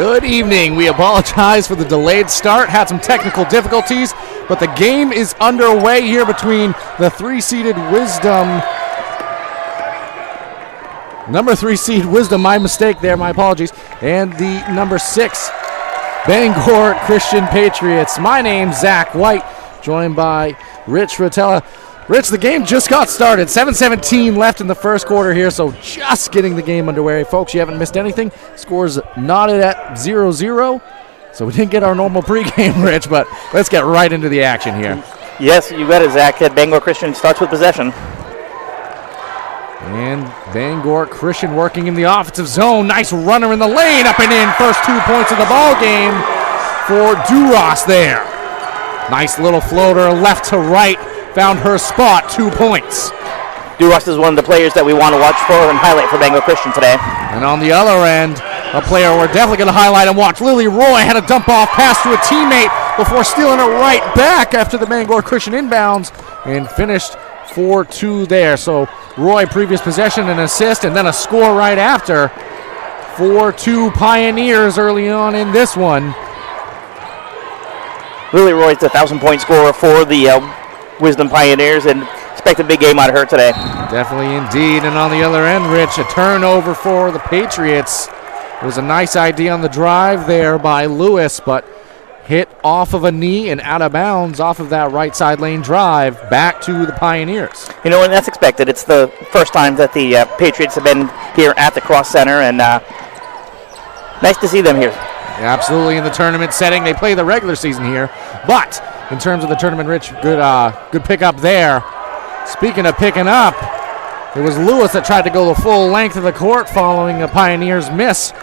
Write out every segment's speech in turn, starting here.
Good evening. We apologize for the delayed start. Had some technical difficulties, but the game is underway here between the three-seeded Wisdom. Number 3 seed Wisdom, my mistake there, my apologies. And the number 6 Bangor Christian Patriots. My name's Zach White, joined by Rich Rotella. Rich, the game just got started. 7:17 left in the first quarter here, so just getting the game underway. Folks, you haven't missed anything. Scores knotted at 0-0, so we didn't get our normal pregame, Rich, but let's get right into the action here. Yes, you got it, Zach. Bangor Christian starts with possession. And Bangor Christian working in the offensive zone. Nice runner in the lane, up and in. First 2 points of the ball game for Duras there. Nice little floater left to right. Found her spot, 2 points. Duras is one of the players that we want to watch for and highlight for Bangor Christian today. And on the other end, a player we're definitely going to highlight and watch. Lily Roy had a dump-off pass to a teammate before stealing it right back after the Bangor Christian inbounds and finished 4-2 there. So Roy, previous possession, an assist, and then a score right after. 4-2 Pioneers early on in this one. Lily Roy's the 1,000-point scorer for the Wisdom Pioneers, and expect a big game out of her today. Definitely indeed. And on the other end, Rich, a turnover for the Patriots. It was a nice idea on the drive there by Lewis, but hit off of a knee and out of bounds off of that right side lane drive back to the Pioneers. You know, and that's expected. It's the first time that the Patriots have been here at the Cross Center, and nice to see them here. Absolutely, in the tournament setting. They play the regular season here, but in terms of the tournament, Rich, good pickup there. Speaking of picking up, it was Lewis that tried to go the full length of the court following a Pioneers miss.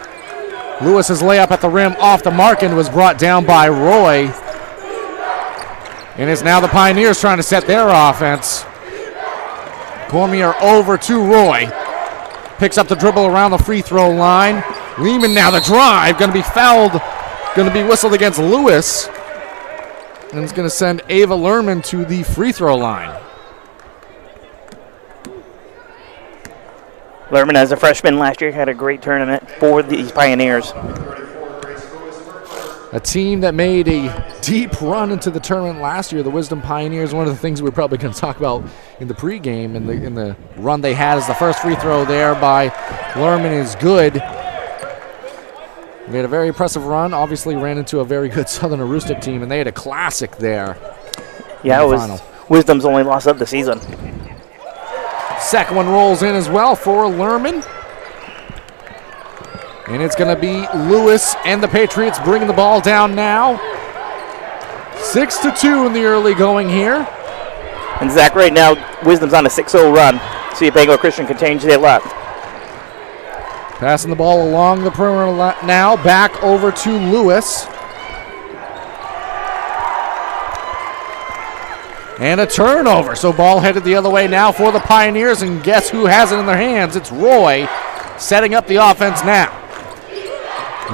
Lewis's layup at the rim off the mark and was brought down by Roy. And it's now the Pioneers trying to set their offense. Cormier over to Roy. Picks up the dribble around the free throw line. Lehman now the drive, going to be fouled, going to be whistled against Lewis. And it's going to send Ava Lerman to the free throw line. Lerman, as a freshman last year, had a great tournament for these Pioneers. A team that made a deep run into the tournament last year, the Wisdom Pioneers. One of the things we're probably going to talk about in the pregame and in the run they had is the first free throw there by Lerman is good. They had a very impressive run. Obviously ran into a very good Southern Aroostook team, and they had a classic there. Yeah, it was Wisdom's only loss of the season. Second one rolls in as well for Lerman. And it's going to be Lewis and the Patriots bringing the ball down now. 6-2 in the early going here. And Zach, right now, Wisdom's on a 6-0 run. See if Bangor Christian can change their luck. Passing the ball along the perimeter now, back over to Lewis. And a turnover, so ball headed the other way now for the Pioneers, and guess who has it in their hands? It's Roy setting up the offense now.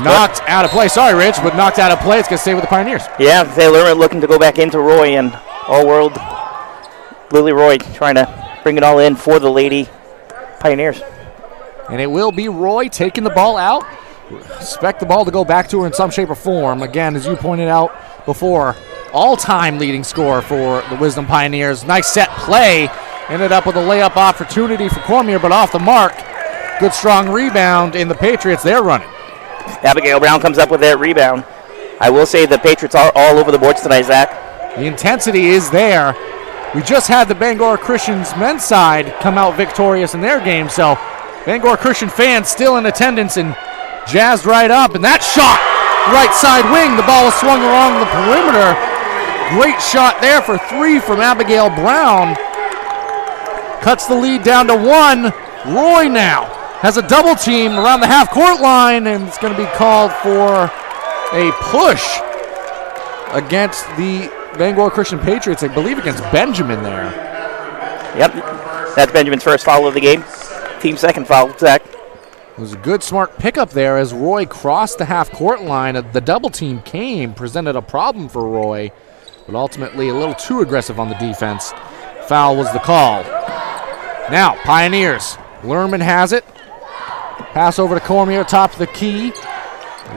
Knocked out of play. Sorry, Rich, but knocked out of play. It's going to stay with the Pioneers. Yeah, Taylor looking to go back into Roy, and all-world Lily Roy trying to bring it all in for the Lady Pioneers. And it will be Roy taking the ball out. Expect the ball to go back to her in some shape or form. Again, as you pointed out before, all-time leading scorer for the Wisdom Pioneers. Nice set play. Ended up with a layup opportunity for Cormier, but off the mark. Good strong rebound in the Patriots. They're running. Abigail Brown comes up with that rebound. I will say the Patriots are all over the boards tonight, Zach. The intensity is there. We just had the Bangor Christian's men's side come out victorious in their game, so Bangor Christian fans still in attendance and jazzed right up. And that shot, right side wing, the ball was swung along the perimeter. Great shot there for 3 from Abigail Brown. Cuts the lead down to 1. Roy now has a double team around the half-court line, and it's going to be called for a push against the Bangor Christian Patriots, I believe against Benjamin there. Yep, that's Benjamin's first foul of the game. Team second foul, Zach. It was a good, smart pickup there as Roy crossed the half-court line. The double team presented a problem for Roy, but ultimately a little too aggressive on the defense. Foul was the call. Now, Pioneers. Lerman has it. Pass over to Cormier, top of the key.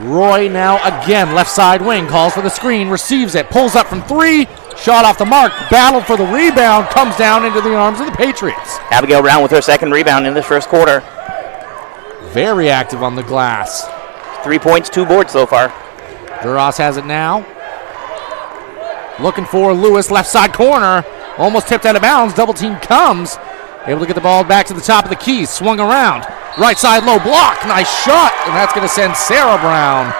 Roy now again, left side wing, calls for the screen, receives it, pulls up from 3, shot off the mark, battled for the rebound, comes down into the arms of the Patriots. Abigail Brown with her second rebound in this first quarter. Very active on the glass. 3 points, 2 boards so far. Duras has it now. Looking for Lewis, left side corner, almost tipped out of bounds, double team comes. Able to get the ball back to the top of the key, swung around. Right side low block, nice shot, and that's going to send Sarah Brown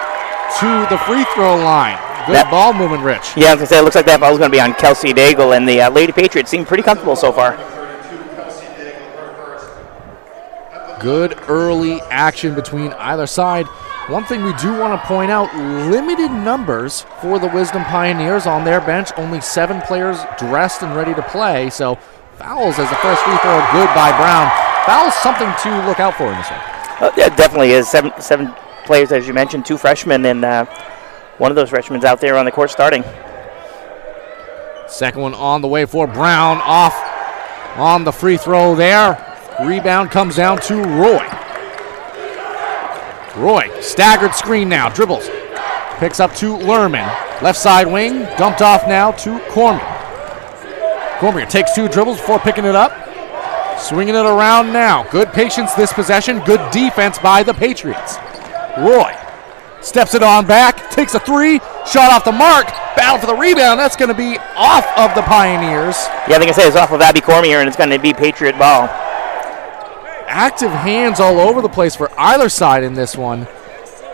to the free throw line. Good ball movement, Rich. Yeah, I was going to say, it looks like that ball is going to be on Kelsey Daigle, and the Lady Patriots seem pretty comfortable so far. Good early action between either side. One thing we do want to point out, limited numbers for the Wisdom Pioneers on their bench. Only 7 players dressed and ready to play, so fouls as the first free throw, good by Brown. Fouls something to look out for in this one. Yeah, it definitely is. Seven players, as you mentioned, 2 freshmen, and one of those freshmen out there on the court starting. Second one on the way for Brown, off on the free throw there. Rebound comes down to Roy. Roy, staggered screen now, dribbles. Picks up to Lerman. Left side wing, dumped off now to Cormier. Cormier takes 2 dribbles before picking it up. Swinging it around now. Good patience this possession. Good defense by the Patriots. Roy steps it on back. Takes a 3. Shot off the mark. Battle for the rebound. That's going to be off of the Pioneers. Yeah, I think I say it's off of Abby Cormier, and it's going to be Patriot ball. Active hands all over the place for either side in this one.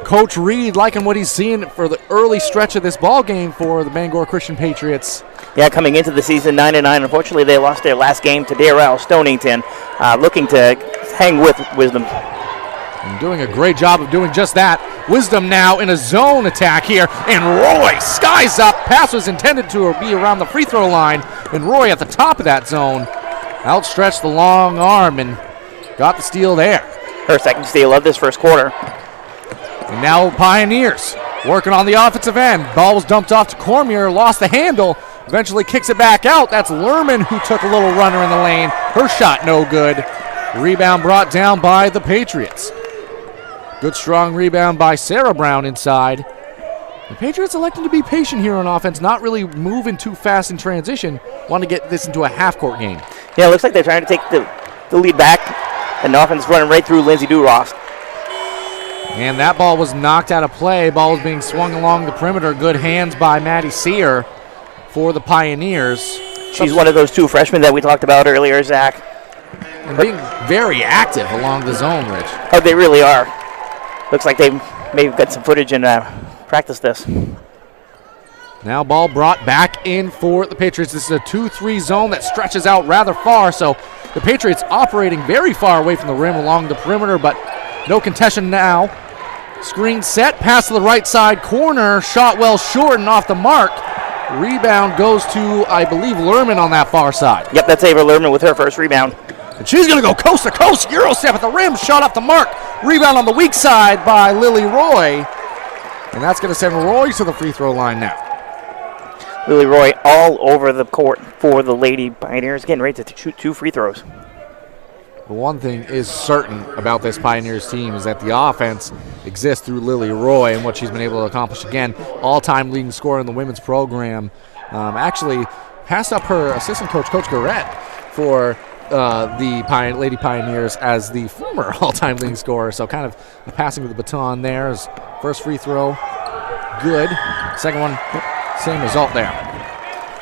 Coach Reed liking what he's seeing for the early stretch of this ball game for the Bangor Christian Patriots. Yeah, coming into the season 9-9. Unfortunately, they lost their last game to Darrell Stonington, looking to hang with Wisdom. And doing a great job of doing just that. Wisdom now in a zone attack here, and Roy skies up. Pass was intended to be around the free throw line, and Roy at the top of that zone outstretched the long arm and got the steal there. Her second steal of this first quarter. And now Pioneers working on the offensive end. Ball was dumped off to Cormier, lost the handle, eventually kicks it back out. That's Lerman who took a little runner in the lane. Her shot no good. Rebound brought down by the Patriots. Good strong rebound by Sarah Brown inside. The Patriots electing to be patient here on offense, not really moving too fast in transition. Want to get this into a half-court game. Yeah, it looks like they're trying to take the lead back, and the offense running right through Lindsay Duras. And that ball was knocked out of play. Ball was being swung along the perimeter. Good hands by Maddie Sear for the Pioneers. She's one of those 2 freshmen that we talked about earlier, Zach. And being very active along the zone, Rich. Oh, they really are. Looks like they may have got some footage and practiced this. Now ball brought back in for the Patriots. This is a 2-3 zone that stretches out rather far, so the Patriots operating very far away from the rim along the perimeter, but no contention now. Screen set, pass to the right side corner, shot well short and off the mark. Rebound goes to, I believe, Lerman on that far side. Yep, that's Ava Lerman with her first rebound. And she's going to go coast to coast, Euro step at the rim, shot off the mark. Rebound on the weak side by Lily Roy. And that's going to send Roy to the free throw line now. Lily Roy all over the court for the Lady Pioneers, getting ready to shoot 2 free throws. The one thing is certain about this Pioneers team is that the offense exists through Lily Roy and what she's been able to accomplish. Again, all-time leading scorer in the women's program. Actually passed up her assistant coach, Coach Garrett, for the Lady Pioneers as the former all-time leading scorer. So kind of passing of the baton there. As first free throw, good. Second one, same result there.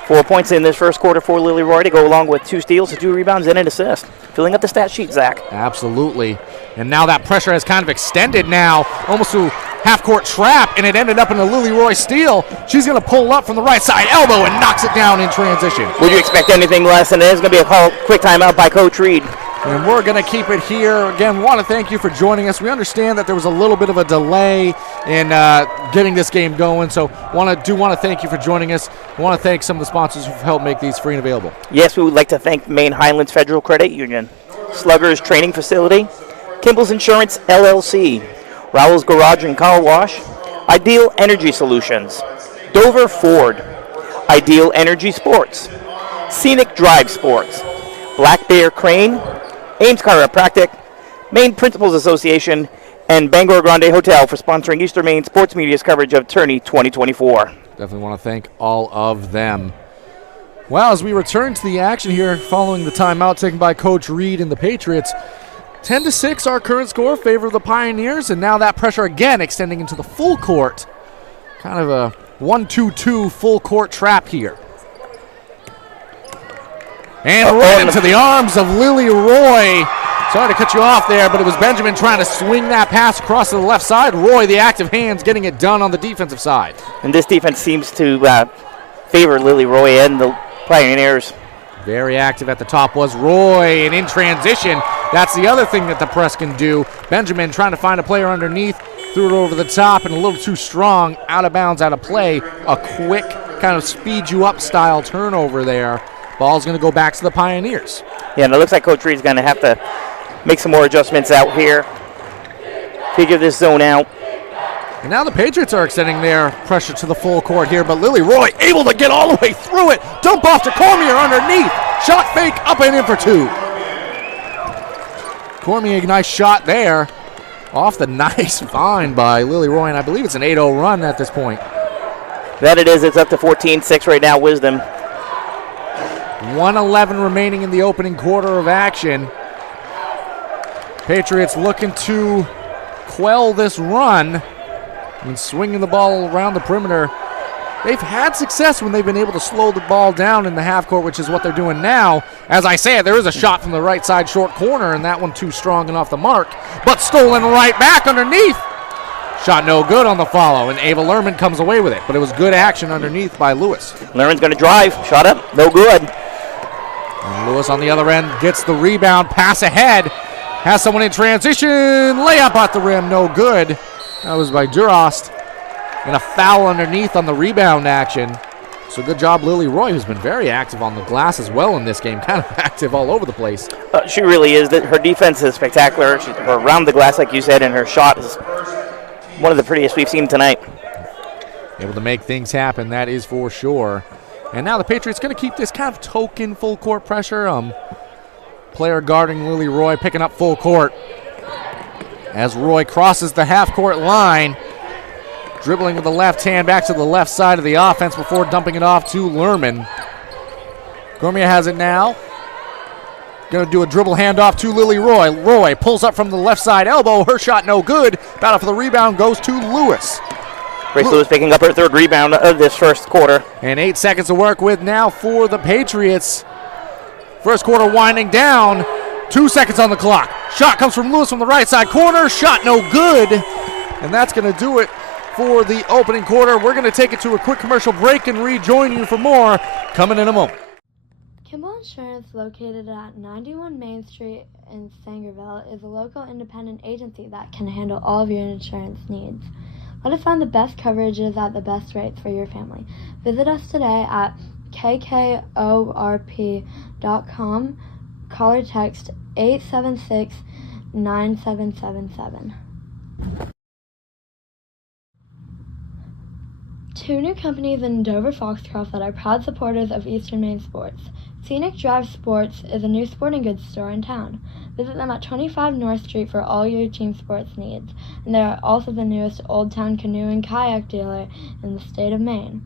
4 points in this first quarter for Lily Roy to go along with 2 steals, 2 rebounds, and an assist. Filling up the stat sheet, Zach. Absolutely. And now that pressure has kind of extended now, almost to half-court trap, and it ended up in a Lily Roy steal. She's going to pull up from the right side elbow and knocks it down in transition. Would you expect anything less than this? It's going to be a quick timeout by Coach Reed. And we're going to keep it here. Again, want to thank you for joining us. We understand that there was a little bit of a delay in getting this game going, so want to thank you for joining us. I want to thank some of the sponsors who've helped make these free and available. Yes, we would like to thank Maine Highlands Federal Credit Union, Sluggers Training Facility, Kimball's Insurance LLC, Rowell's Garage and Car Wash, Ideal Energy Solutions, Dover Ford, Ideal Energy Sports, Scenic Drive Sports, Black Bear Crane, Ames Chiropractic, Maine Principals Association, and Bangor Grande Hotel for sponsoring Eastern Maine Sports Media's coverage of Tourney 2024. Definitely want to thank all of them. Well, as we return to the action here following the timeout taken by Coach Reed and the Patriots, 10-6 our current score, favor of the Pioneers, and now that pressure again extending into the full court. Kind of a 1-2-2 full court trap here. And right into the arms of Lily Roy. Sorry to cut you off there, but it was Benjamin trying to swing that pass across to the left side. Roy, the active hands, getting it done on the defensive side. And this defense seems to favor Lily Roy and the Pioneers. Very active at the top was Roy, and in transition, that's the other thing that the press can do. Benjamin trying to find a player underneath, threw it over the top, and a little too strong, out of bounds, out of play. A quick kind of speed you up style turnover there. Ball's going to go back to the Pioneers. Yeah, and it looks like Coach Reed's going to have to make some more adjustments out here. Figure this zone out. And now the Patriots are extending their pressure to the full court here, but Lily Roy able to get all the way through it. Dump off to Cormier underneath. Shot fake, up and in for two. Cormier, nice shot there. Off the nice find by Lily Roy, and I believe it's an 8-0 run at this point. That it is. It's up to 14-6 right now, Wisdom. 1:11 remaining in the opening quarter of action. Patriots looking to quell this run and swinging the ball around the perimeter. They've had success when they've been able to slow the ball down in the half court, which is what they're doing now. As I said, there is a shot from the right side short corner, and that one too strong and off the mark, but stolen right back underneath. Shot no good on the follow, and Ava Lerman comes away with it, but it was good action underneath by Lewis. Lerman's going to drive. Shot up. No good. And Lewis on the other end gets the rebound, pass ahead, has someone in transition, layup at the rim, no good. That was by Durast, and a foul underneath on the rebound action. So good job, Lily Roy, who's been very active on the glass as well in this game, kind of active all over the place. She really is. Her defense is spectacular. She's around the glass, like you said, and her shot is one of the prettiest we've seen tonight. Able to make things happen, that is for sure. And now the Patriots going to keep this kind of token full court pressure. Player guarding Lily Roy, picking up full court. As Roy crosses the half court line, dribbling with the left hand back to the left side of the offense before dumping it off to Lerman. Cormier has it now. Going to do a dribble handoff to Lily Roy. Roy pulls up from the left side elbow. Her shot no good. Battle for the rebound goes to Lewis. Grace Lewis picking up her third rebound of this first quarter. And 8 seconds to work with now for the Patriots. First quarter winding down. 2 seconds on the clock. Shot comes from Lewis from the right side corner. Shot no good. And that's going to do it for the opening quarter. We're going to take it to a quick commercial break and rejoin you for more coming in a moment. Kimball Insurance, located at 91 Main Street in Sangerville, is a local independent agency that can handle all of your insurance needs. Let us find the best coverages at the best rates for your family. Visit us today at kkorp.com. Call or text 876-9777. Two new companies in Dover Foxcroft that are proud supporters of Eastern Maine sports. Scenic Drive Sports is a new sporting goods store in town. Visit them at 25 North Street for all your team sports needs. And they are also the newest Old Town canoe and kayak dealer in the state of Maine.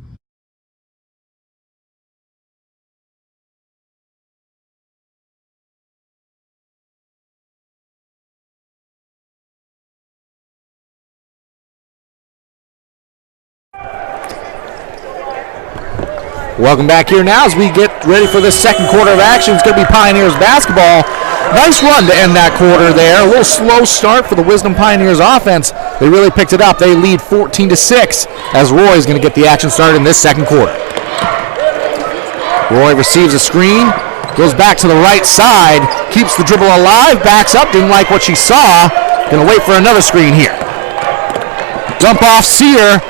Welcome back here now as we get ready for this second quarter of action. It's going to be Pioneers basketball. Nice run to end that quarter there. A little slow start for the Wisdom Pioneers offense. They really picked it up. They lead 14-6 as Roy is going to get the action started in this second quarter. Roy receives a screen, goes back to the right side, keeps the dribble alive, backs up, didn't like what she saw. Going to wait for another screen here. Dump off Sear.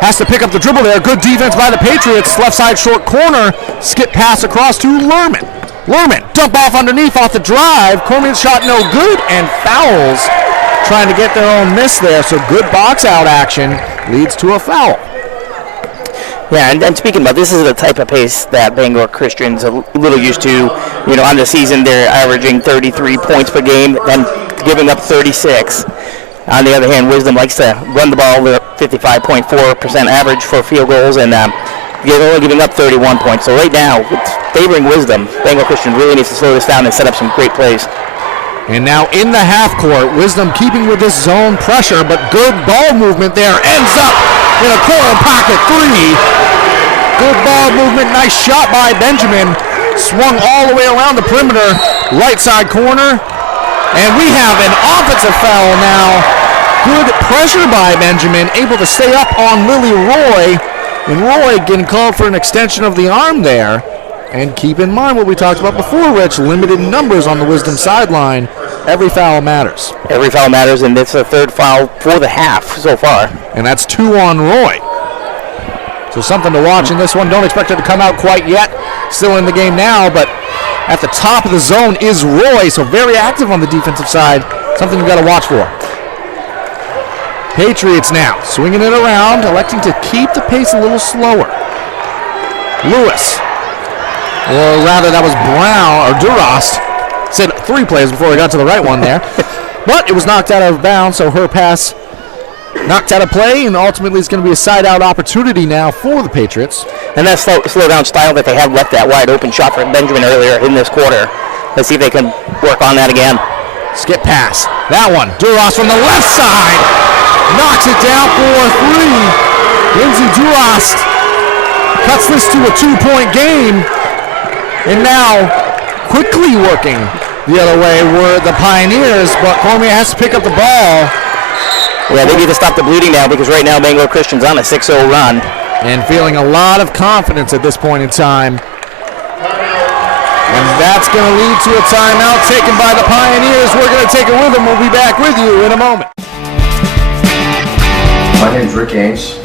Has to pick up the dribble there. Good defense by the Patriots. Left side short corner. Skip pass across to Lerman. Lerman, dump off underneath off the drive. Cormier's shot no good, and fouls. Trying to get their own miss there. So good box out action leads to a foul. Yeah, and speaking about, this is the type of pace that Bangor Christian's a little used to. You know, on the season they're averaging 33 points per game, then giving up 36. On the other hand, Wisdom likes to run the ball with a 55.4% average for field goals, and they're only giving up 31 points. So right now, it's favoring Wisdom. Bangor Christian really needs to slow this down and set up some great plays. And now in the half court, Wisdom keeping with this zone pressure, but good ball movement there. Ends up in a corner pocket three. Good ball movement, nice shot by Benjamin. Swung all the way around the perimeter, right side corner. And we have an offensive foul now. Good pressure by Benjamin, able to stay up on Lily Roy. And Roy getting called for an extension of the arm there. And keep in mind what we talked about before, Rich, limited numbers on the Wisdom sideline. Every foul matters. Every foul matters, and it's the third foul for the half so far. And that's 2 on Roy. So something to watch in this one. Don't expect it to come out quite yet. Still in the game now, but at the top of the zone is Roy, so very active on the defensive side. Something you've got to watch for. Patriots now swinging it around, electing to keep the pace a little slower. Lewis. Or rather, that was Brown, or Durast. Said 3 plays before he got to the right one there. But it was knocked out of bounds, so her pass knocked out of play, and ultimately it's going to be a side-out opportunity now for the Patriots. And that slow-down style that they had left that wide-open shot for Benjamin earlier in this quarter. Let's see if they can work on that again. Skip pass. That one. Durast from the left side. Knocks it down for 3. Lindsay Durast cuts this to a 2-point game. And now quickly working the other way were the Pioneers, but Cormier has to pick up the ball. Yeah, they need to stop the bleeding now because right now Bangor Christian's on a 6-0 run. And feeling a lot of confidence at this point in time. And that's going to lead to a timeout taken by the Pioneers. We're going to take it with them. We'll be back with you in a moment. My name is Rick Ames,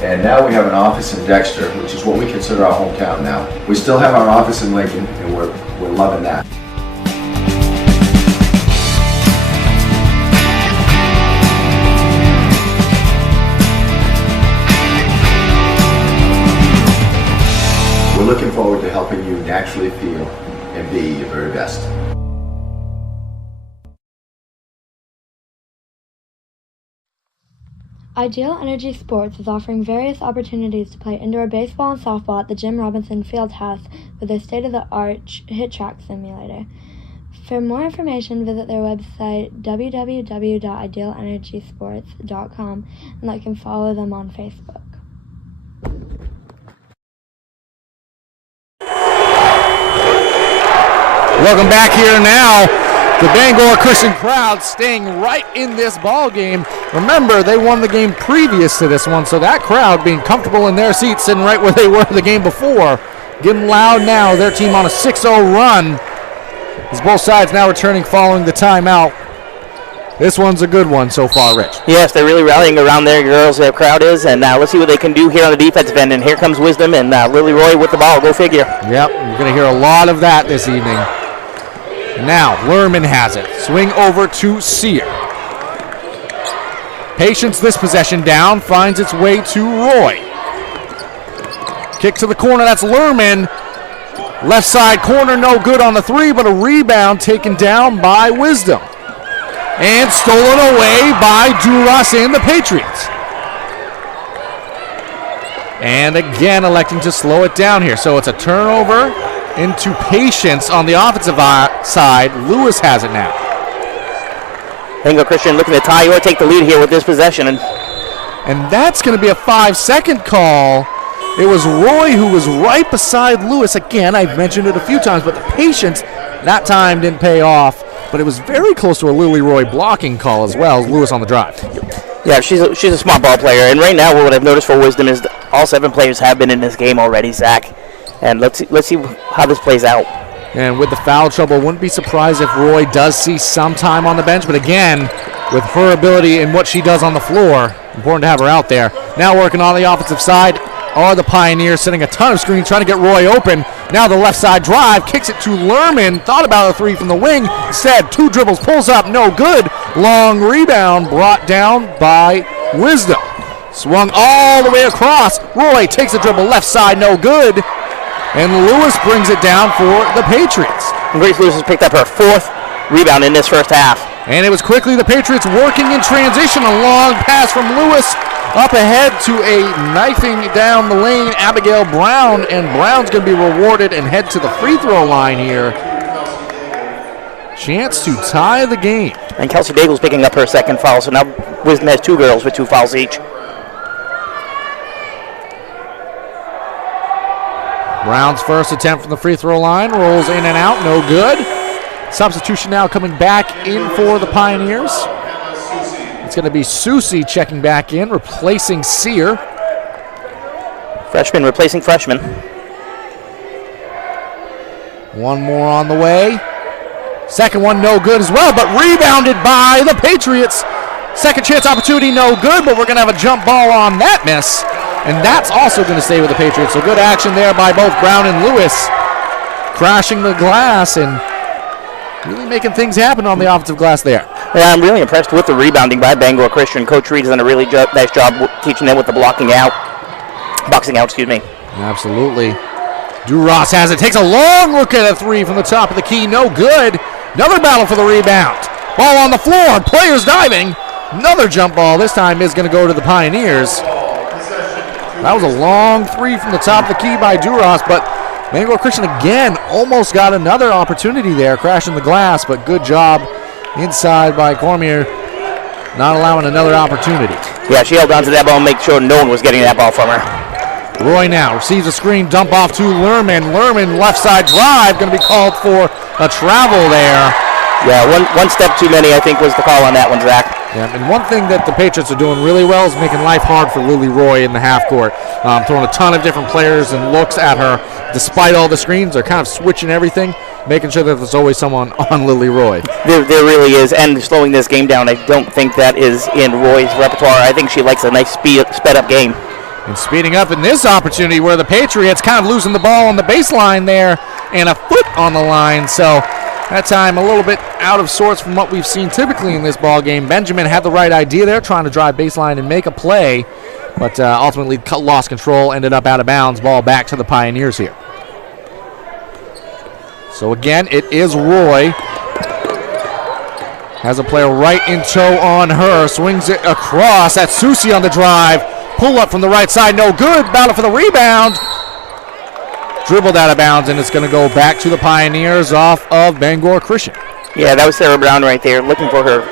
and now we have an office in Dexter, which is what we consider our hometown now. We still have our office in Lincoln, and we're loving that. We're looking forward to helping you naturally feel and be your very best. Ideal Energy Sports is offering various opportunities to play indoor baseball and softball at the Jim Robinson Fieldhouse with their state-of-the-art hit track simulator. For more information, visit their website www.idealenergysports.com and you can follow them on Facebook. Welcome back here now. The Bangor Christian crowd staying right in this ball game. Remember, they won the game previous to this one, so that crowd being comfortable in their seats, sitting right where they were the game before. Getting loud now. Their team on a 6-0 run. As both sides now returning following the timeout. This one's a good one so far, Rich. Yes, they're really rallying around their girls, their crowd is, and let's see what they can do here on the defensive end. And here comes Wisdom and Lily Roy with the ball. Go figure. Yep, you're going to hear a lot of that this evening. Now, Lerman has it. Swing over to Sear. Patience this possession down. Finds its way to Roy. Kick to the corner. That's Lerman. Left side corner, no good on the 3, but a rebound taken down by Wisdom. And stolen away by Duras and the Patriots. And again electing to slow it down here. So it's a turnover into Patience on the offensive side. Lewis has it now. Bangor Christian looking to tie or take the lead here with this possession. And that's going to be a 5-second call. It was Roy who was right beside Lewis. Again, I've mentioned it a few times, but the Patience that time didn't pay off. But it was very close to a Lily Roy blocking call as well as Lewis on the drive. Yeah, she's a smart ball player. And right now what I've noticed for Wisdom is all 7 players have been in this game already, Zach. And let's see how this plays out. And with the foul trouble, wouldn't be surprised if Roy does see some time on the bench. But again, with her ability and what she does on the floor, important to have her out there. Now working on the offensive side are the Pioneers, setting a ton of screens, trying to get Roy open. Now the left side drive, kicks it to Lerman. Thought about a 3 from the wing. Instead, 2 dribbles, pulls up, no good. Long rebound brought down by Wisdom. Swung all the way across. Roy takes a dribble, left side, no good. And Lewis brings it down for the Patriots. Grace Lewis has picked up her 4th rebound in this first half. And it was quickly the Patriots working in transition. A long pass from Lewis up ahead to a knifing down the lane, Abigail Brown. And Brown's going to be rewarded and head to the free throw line here. Chance to tie the game. And Kelsey Daigle's picking up her second foul, so now Wisdom has 2 girls with 2 fouls each. Brown's first attempt from the free throw line, rolls in and out, no good. Substitution now coming back in for the Pioneers. It's going to be Susie checking back in, replacing Sear. Freshman replacing freshman. One more on the way. Second one no good as well, but rebounded by the Patriots. Second chance opportunity no good, but we're going to have a jump ball on that miss. And that's also going to stay with the Patriots. So good action there by both Brown and Lewis. Crashing the glass and really making things happen on the offensive glass there. Yeah, I'm really impressed with the rebounding by Bangor Christian. Coach Reed has done a really nice job teaching them with the boxing out, excuse me. Absolutely. Duras has it, takes a long look at a 3 from the top of the key, no good. Another battle for the rebound. Ball on the floor, players diving. Another jump ball, this time is going to go to the Pioneers. That was a long 3 from the top of the key by Duras, but Bangor Christian again almost got another opportunity there, crashing the glass, but good job inside by Cormier, not allowing another opportunity. Yeah, she held on to that ball and made sure no one was getting that ball from her. Roy now receives a screen, dump off to Lerman. Lerman left side drive, going to be called for a travel there. Yeah, one step too many, I think, was the call on that one, Zach. Yeah, and one thing that the Patriots are doing really well is making life hard for Lily Roy in the half court. Throwing a ton of different players and looks at her. Despite all the screens, they're kind of switching everything, making sure that there's always someone on Lily Roy. There really is, and slowing this game down, I don't think that is in Roy's repertoire. I think she likes a nice sped-up game. And speeding up in this opportunity where the Patriots kind of losing the ball on the baseline there and a foot on the line. So that time a little bit out of sorts from what we've seen typically in this ball game. Benjamin had the right idea there, trying to drive baseline and make a play, but ultimately lost control, ended up out of bounds. Ball back to the Pioneers here. So again, it is Roy. Has a player right in tow on her, swings it across. That's Susie on the drive. Pull up from the right side, no good. Battle for the rebound. Dribbled out of bounds, and it's going to go back to the Pioneers off of Bangor Christian. Yeah, that was Sarah Brown right there, looking for her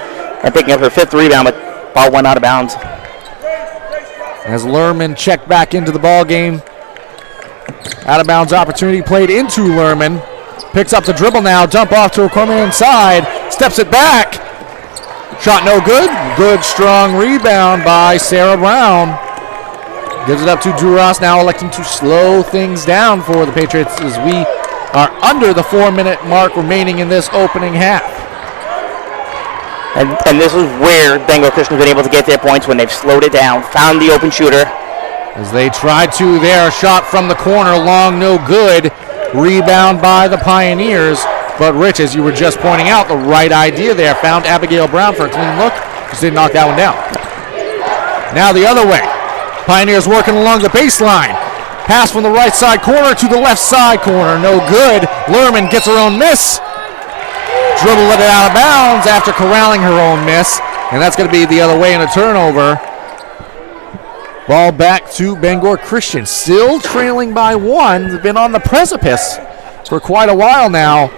and picking up her 5th rebound, but ball went out of bounds. As Lerman checked back into the ball game. Out of bounds opportunity played into Lerman. Picks up the dribble now, dump off to a corner inside, steps it back. Shot no good. Good strong rebound by Sarah Brown. Gives it up to Duras, now electing to slow things down for the Patriots as we are under the 4-minute mark remaining in this opening half. And this is where Bangor Christian has been able to get their points, when they've slowed it down, found the open shooter. As they tried to there, shot from the corner, long, no good. Rebound by the Pioneers. But Rich, as you were just pointing out, the right idea there. Found Abigail Brown for a clean look. Just didn't knock that one down. Now the other way. Pioneers working along the baseline. Pass from the right side corner to the left side corner. No good. Lerman gets her own miss. Dribbled it out of bounds after corralling her own miss. And that's going to be the other way in a turnover. Ball back to Bangor Christian. Still trailing by 1. They've been on the precipice for quite a while now.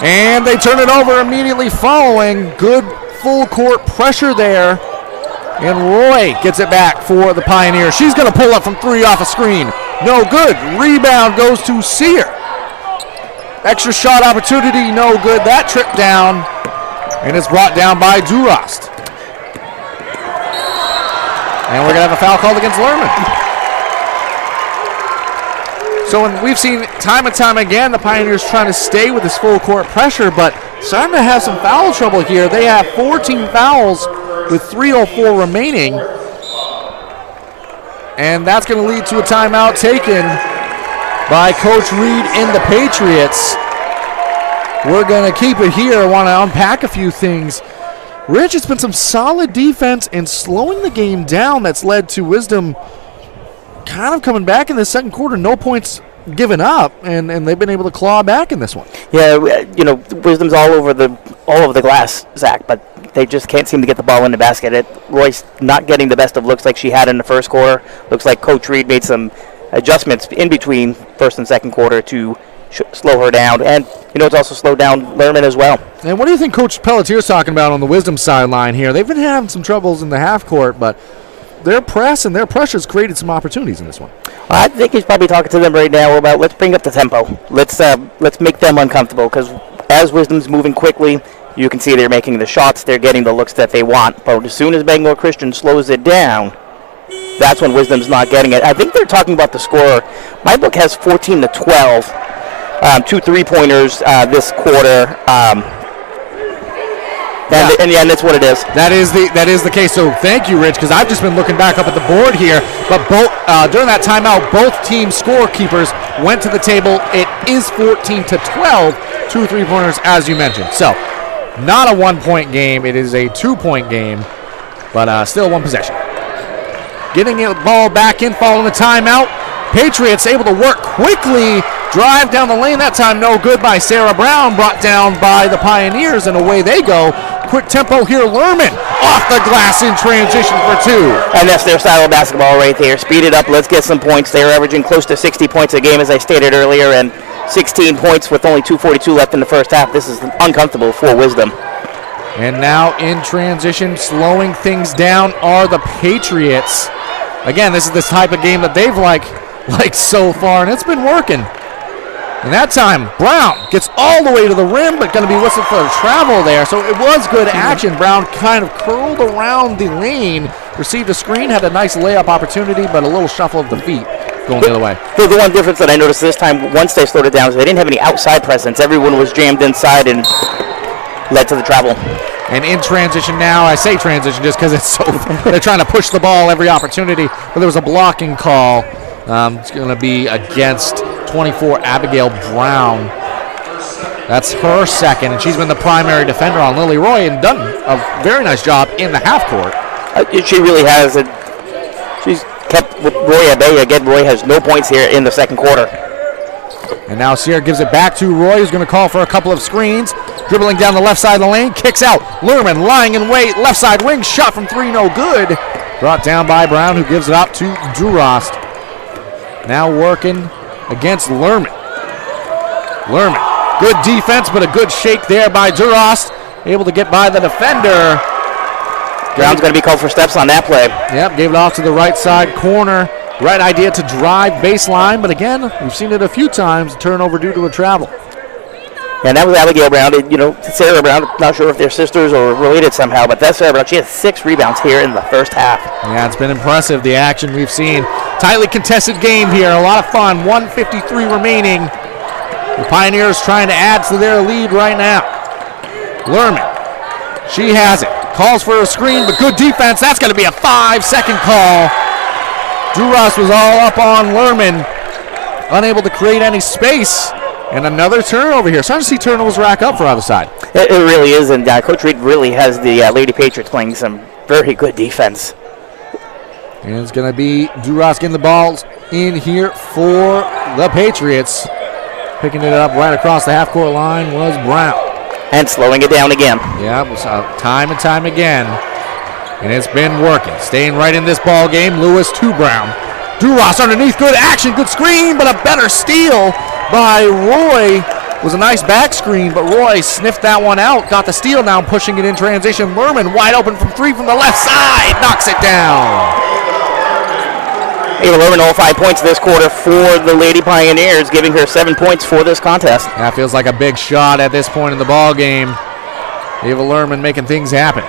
And they turn it over immediately following. Good full court pressure there. And Roy gets it back for the Pioneers. She's going to pull up from 3 off a screen. No good. Rebound goes to Sear. Extra shot opportunity, no good. That trip down. And it's brought down by Durast. And we're going to have a foul called against Lerman. So we've seen time and time again the Pioneers trying to stay with this full court pressure, but starting to have some foul trouble here. They have 14 fouls with 3:04 remaining. And that's going to lead to a timeout taken by Coach Reed and the Patriots. We're going to keep it here. I want to unpack a few things. Rich, it's been some solid defense and slowing the game down that's led to Wisdom kind of coming back in the second quarter. No points given up, and they've been able to claw back in this one. Yeah, Wisdom's all over the all over the glass, Zach, but they just can't seem to get the ball in the basket. Roy's not getting the best of looks like she had in the first quarter. Looks like Coach Reed made some adjustments in between first and second quarter to slow her down. And, it's also slowed down Lerman as well. And what do you think Coach Pelletier's talking about on the Wisdom sideline here? They've been having some troubles in the half court, but their press and their pressure's created some opportunities in this one. I think he's probably talking to them right now about let's bring up the tempo. Let's make them uncomfortable, because as Wisdom's moving quickly, you can see they're making the shots, they're getting the looks that they want. But as soon as Bangor Christian slows it down, that's when Wisdom's not getting it. I think they're talking about the score. My book has 14-12. 2 3-pointers this quarter. And that's what it is. That is the case. So thank you, Rich, because I've just been looking back up at the board here. But during that timeout, both team scorekeepers went to the table. It is 14-12, 2 3-pointers, as you mentioned. So not a 1-point game. It is a 2-point game, but still one possession. Getting the ball back in following the timeout. Patriots able to work quickly, drive down the lane. That time no good by Sarah Brown, brought down by the Pioneers, and away they go. Quick tempo here, Lerman off the glass in transition for 2. And that's their style of basketball right there. Speed it up, let's get some points. They're averaging close to 60 points a game, as I stated earlier, and 16 points with only 2:42 left in the first half. This is uncomfortable for Wisdom. And now in transition, slowing things down are the Patriots. Again, this is this type of game that they've liked so far, and it's been working. And that time, Brown gets all the way to the rim, but going to be whistled for travel there. So it was good action. Brown kind of curled around the lane, received a screen, had a nice layup opportunity, but a little shuffle of the feet going the other way. The one difference that I noticed this time, once they slowed it down, is they didn't have any outside presence. Everyone was jammed inside and led to the travel. And in transition now, I say transition just because it's so they're trying to push the ball every opportunity, but there was a blocking call. It's going to be against 24 Abigail Brown. That's her second, and she's been the primary defender on Lily Roy and done a very nice job in the half court. She really has. She's kept Roy at bay. Again, Roy has no points here in the second quarter. And now Sierra gives it back to Roy, who's going to call for a couple of screens. Dribbling down the left side of the lane, kicks out. Lerman lying in wait, left side wing, shot from 3, no good. Brought down by Brown, who gives it out to Durost. Now working against Lerman. Lerman, good defense, but a good shake there by Durost. Able to get by the defender. Brown's going to be called for steps on that play. Yep, gave it off to the right side corner. Right idea to drive baseline, but again, we've seen it a few times, turnover due to a travel. And that was Abigail Brown. Sarah Brown, not sure if they're sisters or related somehow, but that's Sarah Brown. She has 6 rebounds here in the first half. Yeah, it's been impressive, the action we've seen. Tightly contested game here, a lot of fun. 1:53 remaining. The Pioneers trying to add to their lead right now. Lerman, she has it. Calls for a screen, but good defense. That's going to be a 5-second call. Duras was all up on Lerman, unable to create any space. And another turnover here. Starting to see turnovers rack up for either side. It really is, and Coach Reed really has the Lady Patriots playing some very good defense. And it's going to be Duras getting the balls in here for the Patriots. Picking it up right across the half-court line was Brown. And slowing it down again. Yeah, it was time and time again. And it's been working. Staying right in this ball game. Lewis to Brown. Duras underneath, good action, good screen, but a better steal by Roy. Was a nice back screen, but Roy sniffed that one out. Got the steal now, pushing it in transition. Lerman wide open from 3 from the left side. Knocks it down. Ava Lerman all 5 points this quarter for the Lady Pioneers, giving her 7 points for this contest. That feels like a big shot at this point in the ball game. Ava Lerman making things happen.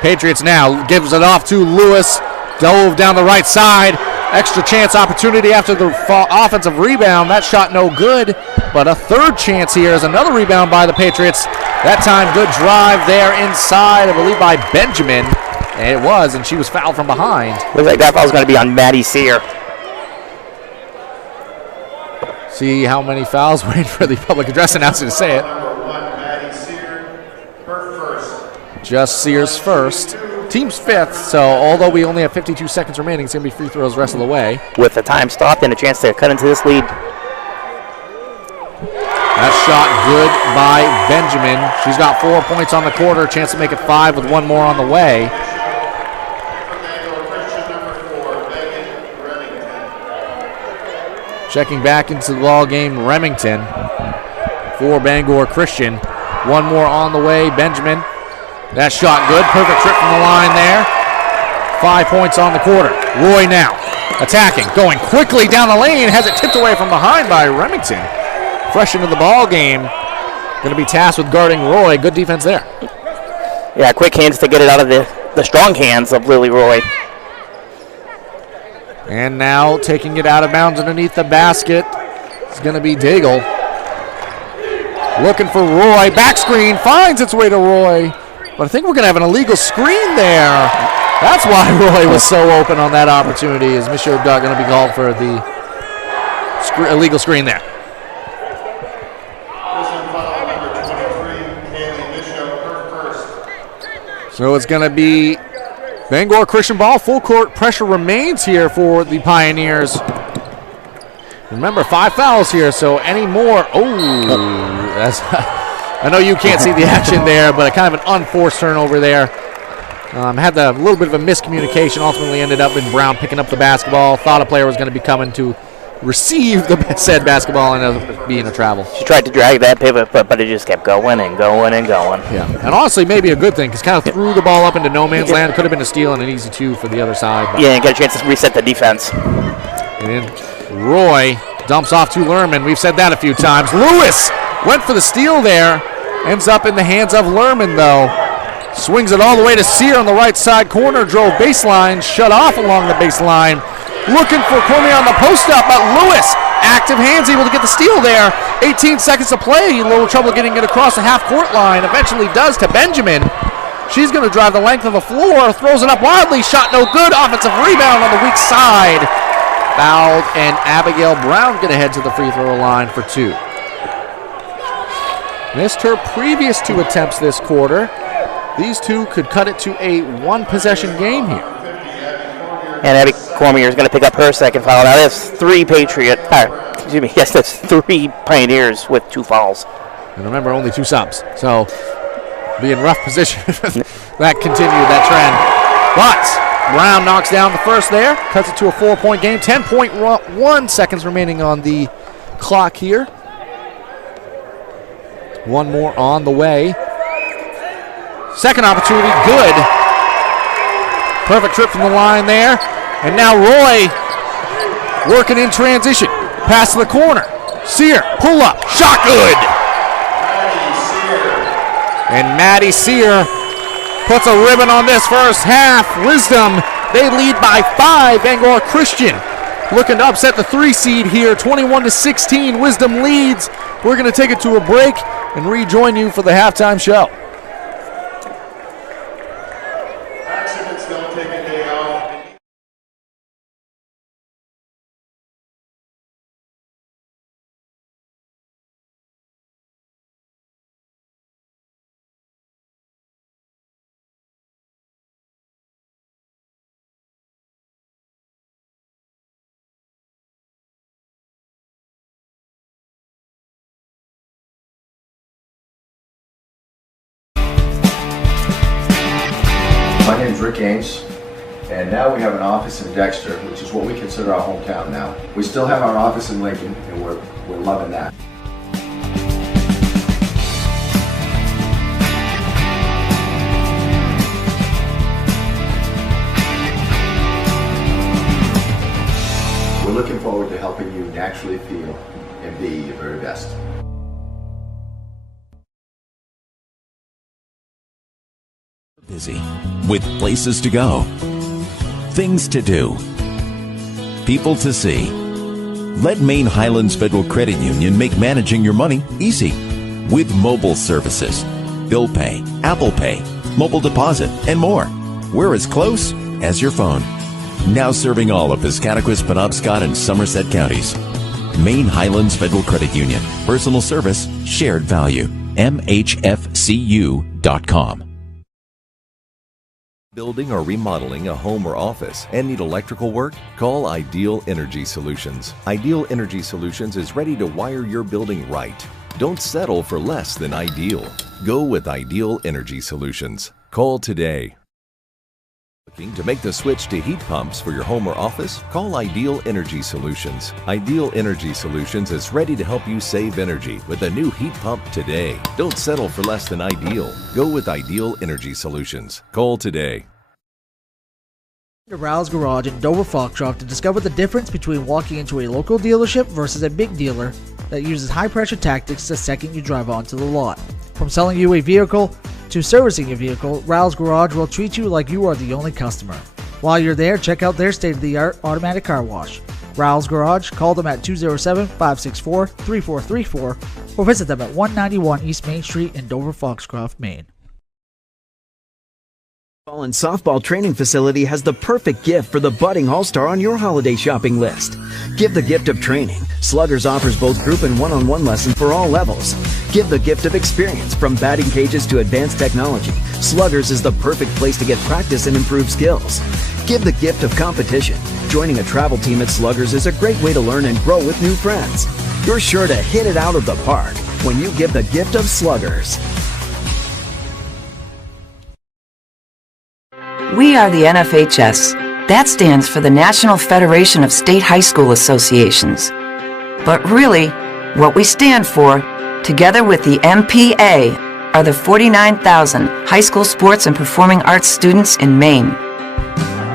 Patriots now gives it off to Lewis. Dove down the right side. Extra chance opportunity after the offensive rebound. That shot no good, but a third chance here is another rebound by the Patriots. That time good drive there inside, I believe by Benjamin. And it was, and she was fouled from behind. Looks like that foul's going to be on Maddie Sear. See how many fouls, waiting for the public address announcer to say it. Just Sears first. Team's 5th, so although we only have 52 seconds remaining, it's going to be free throws the rest of the way. With the time stopped and a chance to cut into this lead. That shot good by Benjamin. She's got 4 points on the quarter, chance to make it 5 with one more on the way. Checking back into the ball game, Remington for Bangor Christian. One more on the way, Benjamin. That shot good, perfect trip from the line there. 5 points on the quarter. Roy now attacking, going quickly down the lane, has it tipped away from behind by Remington. Fresh into the ball game, going to be tasked with guarding Roy. Good defense there. Yeah, quick hands to get it out of the strong hands of Lily Roy. And now taking it out of bounds underneath the basket. It's going to be Daigle. Looking for Roy. Back screen finds its way to Roy. But I think we're going to have an illegal screen there. That's why Roy was so open on that opportunity. Is Michelle Duck going to be called for the illegal screen there? So it's going to be Bangor Christian ball. Full court pressure remains here for the Pioneers. Remember, 5 fouls here, so any more. Oh, that's. I know you can't see the action there, but a kind of an unforced turnover there. Had a little bit of a miscommunication. Ultimately ended up in Brown picking up the basketball. Thought a player was going to be coming to receive the said basketball and ended up being a travel. She tried to drag that pivot, but it just kept going and going and going. Yeah, and honestly, maybe a good thing because kind of threw the ball up into no man's land. Could have been a steal and an easy 2 for the other side. But. Yeah, and get a chance to reset the defense. And Roy dumps off to Lerman. We've said that a few times. Lewis went for the steal there. Ends up in the hands of Lerman, though. Swings it all the way to Sear on the right side corner. Drove baseline. Shut off along the baseline. Looking for Cormier on the post-up, but Lewis, active hands, able to get the steal there. 18 seconds to play. A little trouble getting it across the half-court line. Eventually does to Benjamin. She's going to drive the length of the floor. Throws it up wildly. Shot no good. Offensive rebound on the weak side. Fouled, and Abigail Brown going to head to the free throw line for 2. Missed her previous 2 attempts this quarter. These 2 could cut it to a 1-possession game here. And Abby Cormier is going to pick up her second foul. Now that's 3 that's 3 Pioneers with 2 fouls. And remember, only 2 subs. So, be in rough position that continued that trend. But Brown knocks down the first there. Cuts it to a 4-point game. 10.1 seconds remaining on the clock here. One more on the way. Second opportunity, good. Perfect trip from the line there. And now Roy working in transition. Pass to the corner. Sear, pull up, shot good. And Maddie Sear puts a ribbon on this first half. Wisdom, they lead by 5. Bangor Christian looking to upset the 3 seed here. 21-16, Wisdom leads. We're going to take it to a break and rejoin you for the halftime show. Accidents don't take a day off. My name is Rick Ames, and now we have an office in Dexter, which is what we consider our hometown now. We still have our office in Lincoln, and we're loving that. We're looking forward to helping you naturally feel and be your very best. Busy with places to go, things to do, people to see. Let Maine Highlands Federal Credit Union make managing your money easy with mobile services, bill pay, Apple Pay, mobile deposit, and more. We're as close as your phone. Now serving all of Piscataquis, Penobscot, and Somerset counties. Maine Highlands Federal Credit Union. Personal service, shared value. MHFCU.com. Building or remodeling a home or office and need electrical work? Call Ideal Energy Solutions. Ideal Energy Solutions is ready to wire your building right. Don't settle for less than ideal. Go with Ideal Energy Solutions. Call today. Looking to make the switch to heat pumps for your home or office? Call Ideal Energy Solutions. Ideal Energy Solutions is ready to help you save energy with a new heat pump today. Don't settle for less than ideal. Go with Ideal Energy Solutions. Call today. To Rouse Garage in Dover Foxcroft to discover the difference between walking into a local dealership versus a big dealer that uses high-pressure tactics the second you drive onto the lot. From selling you a vehicle to servicing your vehicle, Rouse Garage will treat you like you are the only customer. While you're there, check out their state-of-the-art automatic car wash. Rouse Garage, call them at 207-564-3434 or visit them at 191 East Main Street in Dover Foxcroft, Maine. Baseball and softball training facility has the perfect gift for the budding all-star on your holiday shopping list. Give the gift of training. Sluggers offers both group and one-on-one lessons for all levels. Give the gift of experience. From batting cages to advanced technology, Sluggers is the perfect place to get practice and improve skills. Give the gift of competition. Joining a travel team at Sluggers is a great way to learn and grow with new friends. You're sure to hit it out of the park when you give the gift of Sluggers. We are the NFHS. That stands for the National Federation of State High School Associations. But really, what we stand for, together with the MPA, are the 49,000 high school sports and performing arts students in Maine.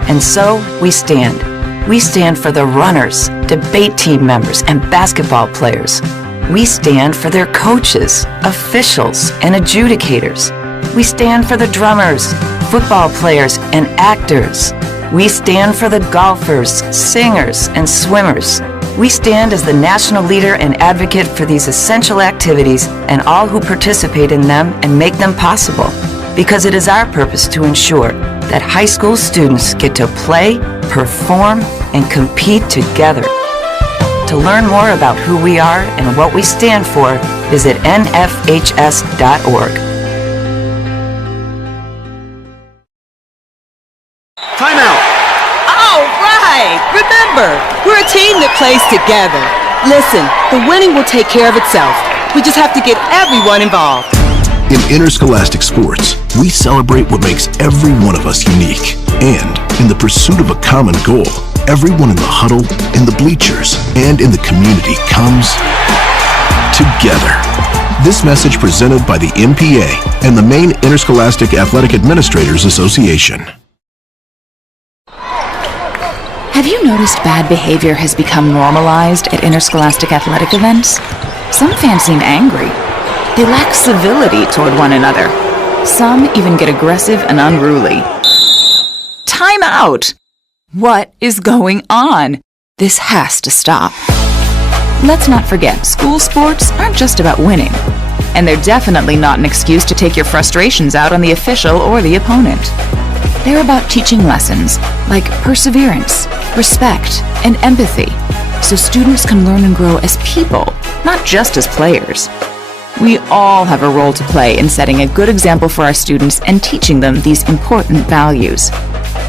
And so, we stand. We stand for the runners, debate team members, and basketball players. We stand for their coaches, officials, and adjudicators. We stand for the drummers, football players, and actors. We stand for the golfers, singers, and swimmers. We stand as the national leader and advocate for these essential activities and all who participate in them and make them possible, because it is our purpose to ensure that high school students get to play, perform, and compete together. To learn more about who we are and what we stand for, visit nfhs.org. Timeout! All right! Remember, we're a team that plays together. Listen, the winning will take care of itself. We just have to get everyone involved. In interscholastic sports, we celebrate what makes every one of us unique. And in the pursuit of a common goal, everyone in the huddle, in the bleachers, and in the community comes together. This message presented by the MPA and the Maine Interscholastic Athletic Administrators Association. Have you noticed bad behavior has become normalized at interscholastic athletic events? Some fans seem angry. They lack civility toward one another. Some even get aggressive and unruly. Time out! What is going on? This has to stop. Let's not forget, school sports aren't just about winning. And they're definitely not an excuse to take your frustrations out on the official or the opponent. They're about teaching lessons like perseverance, respect, and empathy, so students can learn and grow as people, not just as players. We all have a role to play in setting a good example for our students and teaching them these important values.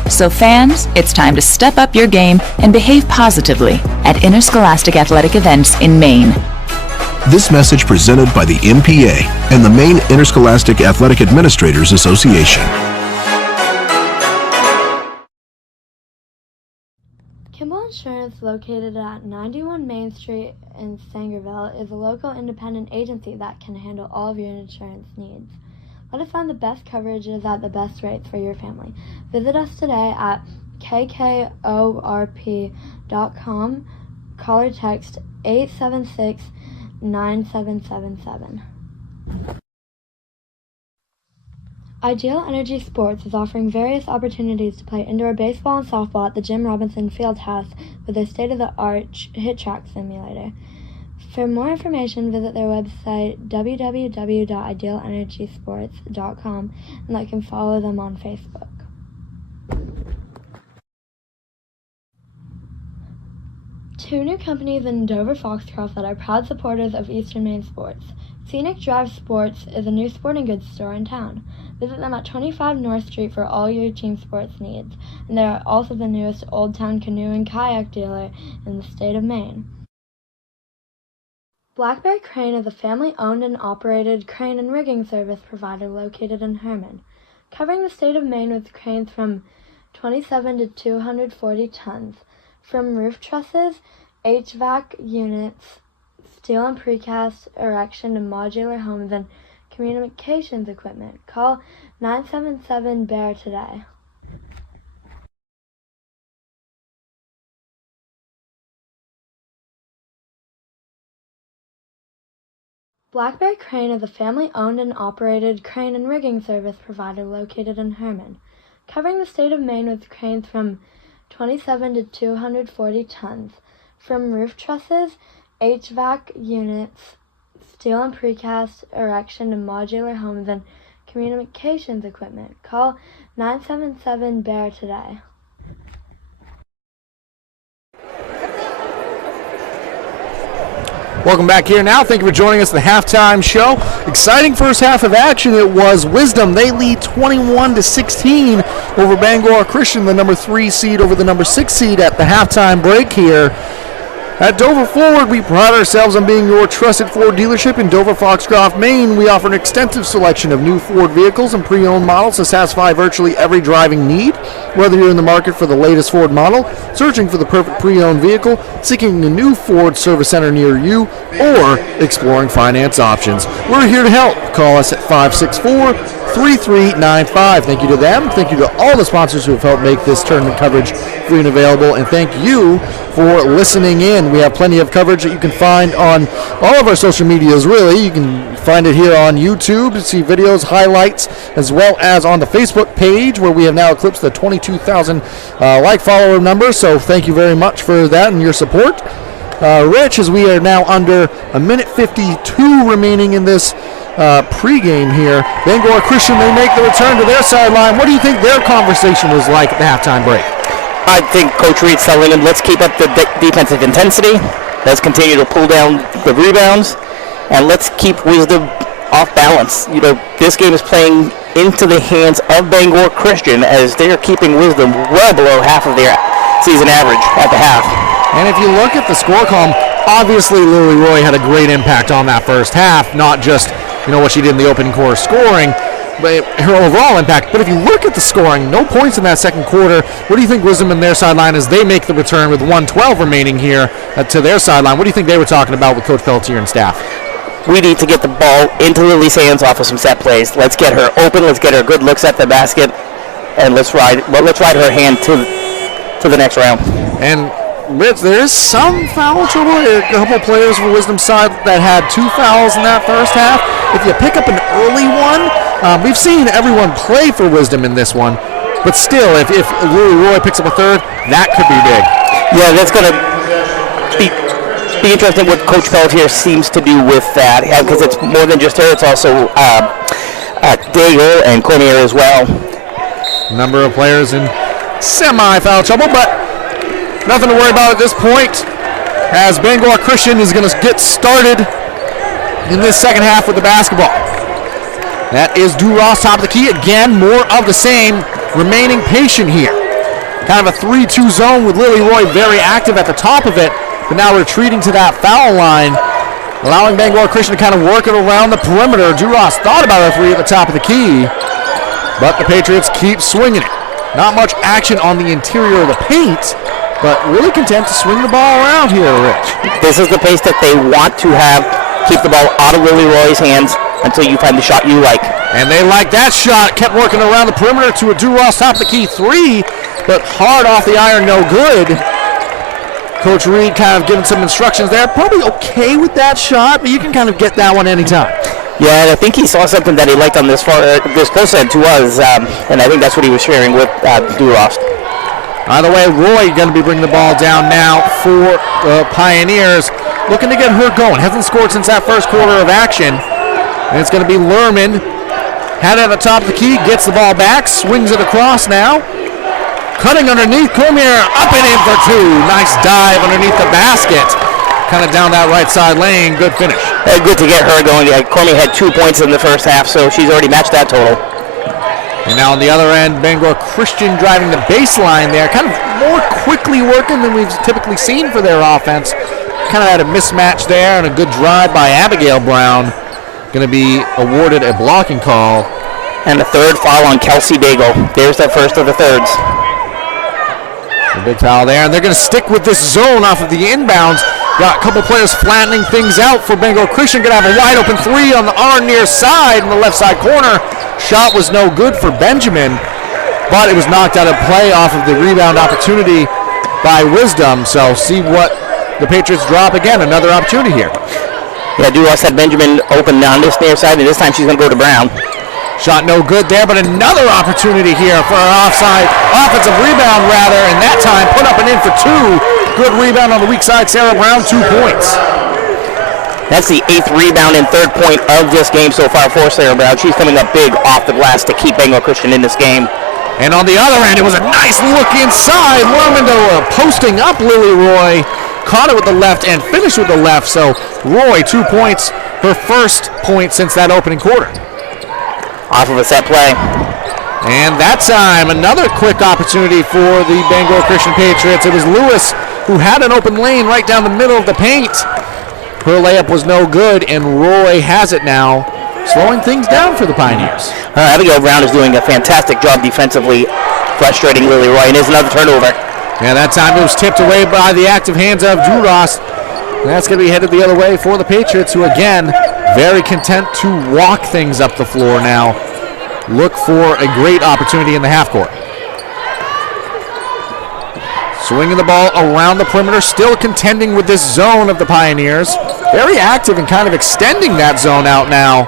So fans, it's time to step up your game and behave positively at interscholastic athletic events in Maine. This message presented by the MPA and the Maine Interscholastic Athletic Administrators Association. Kimball Insurance, located at 91 Main Street in Sangerville, is a local independent agency that can handle all of your insurance needs. Let us find the best coverages at the best rates for your family. Visit us today at kkorp.com. Call or text 876-9777. Ideal Energy Sports is offering various opportunities to play indoor baseball and softball at the Jim Robinson Fieldhouse with their state-of-the-art hit track simulator. For more information, visit their website www.idealenergysports.com and like and follow them on Facebook. Two new companies in Dover Foxcroft that are proud supporters of Eastern Maine sports. Scenic Drive Sports is a new sporting goods store in town. Visit them at 25 North Street for all your team sports needs, and they are also the newest Old Town canoe and kayak dealer in the state of Maine. Blackberry Crane is a family-owned and operated crane and rigging service provider located in Herman, covering the state of Maine with cranes from 27 to 240 tons, from roof trusses, HVAC units, steel and precast erection to modular homes and communications equipment. Call 977-BEAR today. Blackberry Crane is a family-owned and operated crane and rigging service provider located in Herman, covering the state of Maine with cranes from 27 to 240 tons, from roof trusses, HVAC units, steel and precast erection to modular homes and communications equipment. Call 977-BEAR today. Welcome back here now. Thank you for joining us at the halftime show. Exciting first half of action. It was Wisdom. They lead 21-16 over Bangor Christian, the number 3 seed over the number 6 seed at the halftime break here. At Dover Ford, we pride ourselves on being your trusted Ford dealership in Dover, Foxcroft, Maine. We offer an extensive selection of new Ford vehicles and pre-owned models to satisfy virtually every driving need. Whether you're in the market for the latest Ford model, searching for the perfect pre-owned vehicle, seeking a new Ford service center near you, or exploring finance options, we're here to help. Call us at 564-3395. Thank you to them. Thank you to all the sponsors who have helped make this tournament coverage free and available. And thank you for listening in. We have plenty of coverage that you can find on all of our social medias, really. You can find it here on YouTube to see videos, highlights, as well as on the Facebook page where we have now eclipsed the 22,000 like follower number. So thank you very much for that and your support. Rich, as we are now under a minute 52 remaining in this pregame here. Bangor Christian, they make the return to their sideline. What do you think their conversation was like at the halftime break? I think Coach Reed's telling them, let's keep up the defensive intensity, let's continue to pull down the rebounds, and let's keep Wisdom off balance. You know, this game is playing into the hands of Bangor Christian as they're keeping Wisdom well below half of their season average at the half. And if you look at the score column, obviously Lily Roy had a great impact on that first half, not just what she did in the opening quarter scoring, but her overall impact. But if you look at the scoring, no points in that second quarter. What do you think Wisdom in their sideline as they make the return with 1:12 remaining here to their sideline? What do you think they were talking about with Coach Pelletier and staff? We need to get the ball into Lily's hands off of some set plays. Let's get her open. Let's get her good looks at the basket, and let's ride her hand to the next round. And Rich, there is some foul trouble. A couple players for Wisdom's side that had 2 fouls in that first half. If you pick up an early one, we've seen everyone play for Wisdom in this one, but still, if Lily Roy picks up a third, that could be big. Yeah, that's going to be interesting what Coach Pelletier seems to do with that, because it's more than just her, it's also Dager and Cormier as well. Number of players in semi-foul trouble, but nothing to worry about at this point, as Bangor Christian is going to get started in this second half with the basketball. That is Duras top of the key. Again, more of the same, remaining patient here. Kind of a 3-2 zone with Lily Roy very active at the top of it, but now retreating to that foul line, allowing Bangor Christian to kind of work it around the perimeter. Duras thought about a 3 at the top of the key, but the Patriots keep swinging it. Not much action on the interior of the paint, but really content to swing the ball around here, Rich. This is the pace that they want to have. Keep the ball out of Lily Roy's hands until you find the shot you like. And they like that shot. Kept working around the perimeter to a Duras top of the key 3, but hard off the iron, no good. Coach Reed kind of giving some instructions there. Probably okay with that shot, but you can kind of get that one anytime. Yeah, I think he saw something that he liked on this close end to us, and I think that's what he was sharing with Duras. Either way, Roy going to be bringing the ball down now for the Pioneers. Looking to get her going. Hasn't scored since that first quarter of action. And it's going to be Lerman. Had it at the top of the key. Gets the ball back. Swings it across now. Cutting underneath. Cormier up and in for 2. Nice dive underneath the basket. Kind of down that right side lane. Good finish. Good to get her going. Cormier had 2 points in the first half, so she's already matched that total. And now on the other end, Bangor Christian driving the baseline there. Kind of more quickly working than we've typically seen for their offense. kind of had a mismatch there, and a good drive by Abigail Brown. Going to be awarded a blocking call. And the third foul on Kelsey Daigle. There's their first of the thirds. A big foul there, and they're going to stick with this zone off of the inbounds. Got a couple players flattening things out for Bangor Christian. Going to have a wide open three on our near side in the left side corner. Shot was no good for Benjamin, but it was knocked out of play off of the rebound opportunity by Wisdom. So see what the Patriots drop again. Another opportunity here. Yeah, Duras had Benjamin open on this near side, and this time she's going to go to Brown. Shot no good there, but another opportunity here for an offensive rebound rather, and that time put up and in for two. Good rebound on the weak side, Sarah Brown, 2 points. That's the 8th rebound and 3rd point of this game so far for Sarah Brown. She's coming up big off the glass to keep Bangor Christian in this game. And on the other end, it was a nice look inside. Lormando posting up Lily Roy. Caught it with the left and finished with the left. So Roy, 2 points, her first point since that opening quarter. Off of a set play. And that time, another quick opportunity for the Bangor Christian Patriots. It was Lewis who had an open lane right down the middle of the paint. Her layup was no good, and Roy has it now, slowing things down for the Pioneers. Abigail Brown is doing a fantastic job defensively, frustrating Lily Roy, and there's another turnover. Yeah, that time it was tipped away by the active hands of Duras. That's going to be headed the other way for the Patriots, who again, very content to walk things up the floor now. Look for a great opportunity in the half court. Swinging the ball around the perimeter, still contending with this zone of the Pioneers. Very active and kind of extending that zone out now.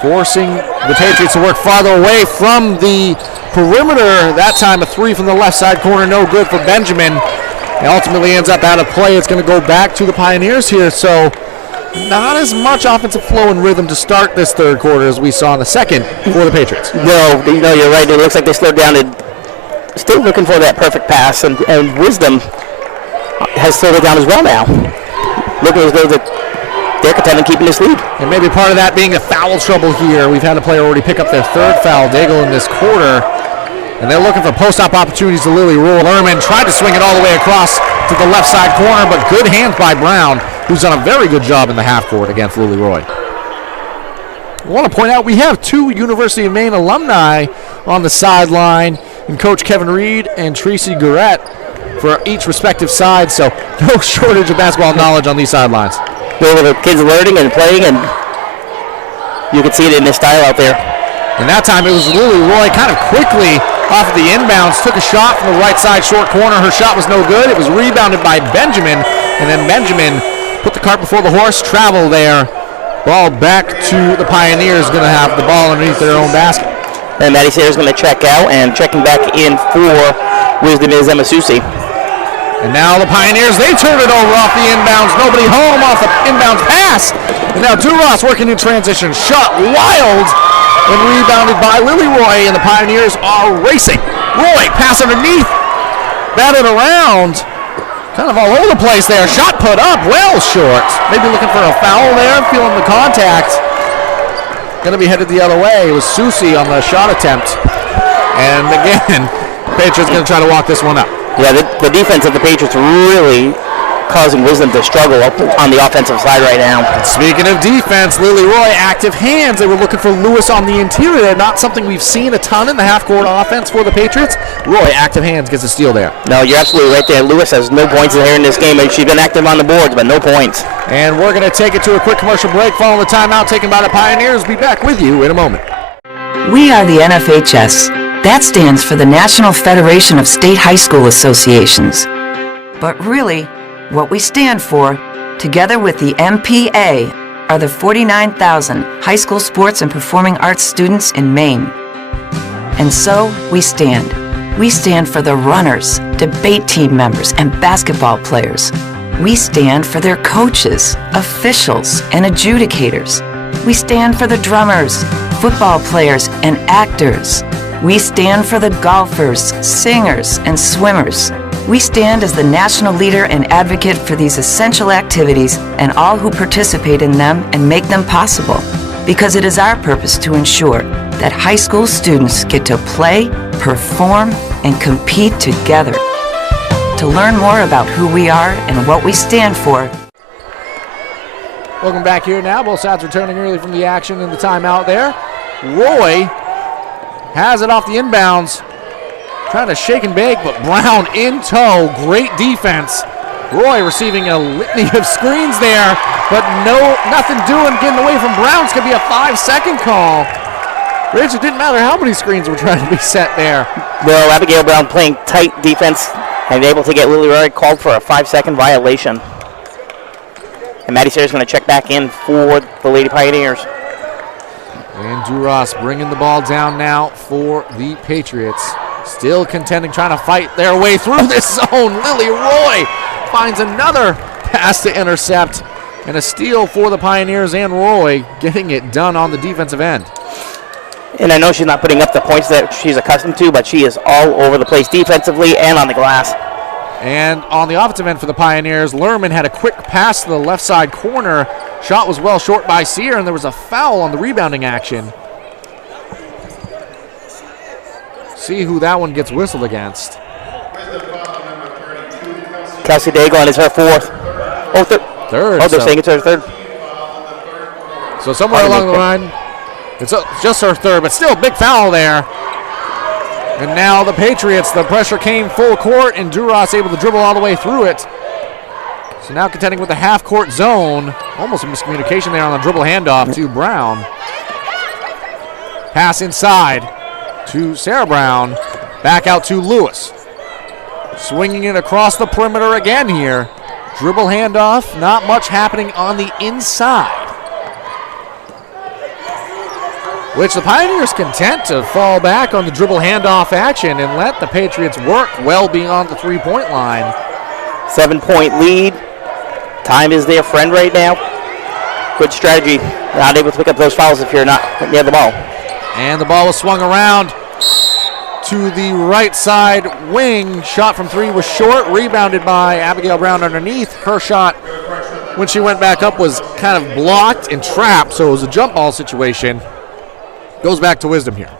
Forcing the Patriots to work farther away from the perimeter. That time a three from the left side corner, no good for Benjamin. It ultimately ends up out of play. It's going to go back to the Pioneers here, so not as much offensive flow and rhythm to start this third quarter as we saw in the second for the Patriots. No, you're right. It looks like they slowed down and still looking for that perfect pass, and Wisdom has slowed it down as well now. Looking as though they're content in keeping this lead. And maybe part of that being the foul trouble here. We've had a player already pick up their third foul, Daigle, in this quarter. And they're looking for post-op opportunities to Lily Rule. Lerman tried to swing it all the way across to the left side corner, but good hands by Brown, who's done a very good job in the half court against Lily Roy. I want to point out we have 2 University of Maine alumni on the sideline, and Coach Kevin Reed and Tracy Garrett for each respective side, so no shortage of basketball knowledge on these sidelines. The kids learning and playing, and you can see it in this style out there. And that time it was Lily Roy kind of quickly off of the inbounds, took a shot from the right side short corner. Her shot was no good. It was rebounded by Benjamin, and then Benjamin put the cart before the horse, travel there. Ball back to the Pioneers, going to have the ball underneath their own basket. And Maddie Sayers going to check out, and checking back in for Wisdom is Emma Susi. And now the Pioneers, they turn it over off the inbounds. Nobody home off the inbounds pass. And now Duras working in transition. Shot wild and rebounded by Lily Roy, and the Pioneers are racing. Roy, pass underneath, batted around. Kind of all over the place there. Shot put up, well short. Maybe looking for a foul there, feeling the contact. Going to be headed the other way. It was Susi on the shot attempt. And again, Patriots going to try to walk this one up. Yeah, the defense of the Patriots really causing Wisdom to struggle up on the offensive side right now. And speaking of defense, Lily Roy, active hands. They were looking for Lewis on the interior. Not something we've seen a ton in the half-court offense for the Patriots. Roy, active hands, gets a steal there. No, you're absolutely right there. Lewis has no points in here in this game, and she's been active on the boards, but no points. And we're going to take it to a quick commercial break. Following the timeout taken by the Pioneers. Be back with you in a moment. We are the NFHS. That stands for the National Federation of State High School Associations. But really, what we stand for, together with the MPA, are the 49,000 high school sports and performing arts students in Maine. And so we stand. We stand for the runners, debate team members, and basketball players. We stand for their coaches, officials, and adjudicators. We stand for the drummers, football players, and actors. We stand for the golfers, singers, and swimmers. We stand as the national leader and advocate for these essential activities and all who participate in them and make them possible, because it is our purpose to ensure that high school students get to play, perform, and compete together. To learn more about who we are and what we stand for, Welcome back here now. Both sides returning early from the action in the timeout there. Roy has it off the inbounds. Trying to shake and bake, but Brown in tow. Great defense. Roy receiving a litany of screens there, but nothing doing getting away from Brown. It's going to be a 5-second call. Rich, it didn't matter how many screens were trying to be set there. Well, Abigail Brown playing tight defense and able to get Lily Roy called for a 5-second violation. And Maddie Sayers going to check back in for the Lady Pioneers. And Duras bringing the ball down now for the Patriots. Still contending, trying to fight their way through this zone. Lily Roy finds another pass to intercept. And a steal for the Pioneers, and Roy getting it done on the defensive end. And I know she's not putting up the points that she's accustomed to, but she is all over the place defensively and on the glass. And on the offensive end for the Pioneers, Lerman had a quick pass to the left side corner. Shot was well short by Sear, and there was a foul on the rebounding action. See who that one gets whistled against. Kelsey Dagon is her fourth. Oh, third. Oh, they're saying it's her third. So somewhere along the line, it's just her third, but still big foul there. And now the Patriots, the pressure came full court, and Duras able to dribble all the way through it. So now contending with the half-court zone. Almost a miscommunication there on the dribble handoff to Brown. Pass inside to Sarah Brown. Back out to Lewis. Swinging it across the perimeter again here. Dribble handoff, not much happening on the inside. Which the Pioneers content to fall back on the dribble handoff action and let the Patriots work well beyond the three-point line. 7-point lead. Time is their friend right now. Good strategy. Not able to pick up those fouls if you're not near the ball. And the ball was swung around to the right side wing. Shot from three was short, rebounded by Abigail Brown underneath. Her shot, when she went back up, was kind of blocked and trapped, so it was a jump ball situation. Goes back to Wisdom here.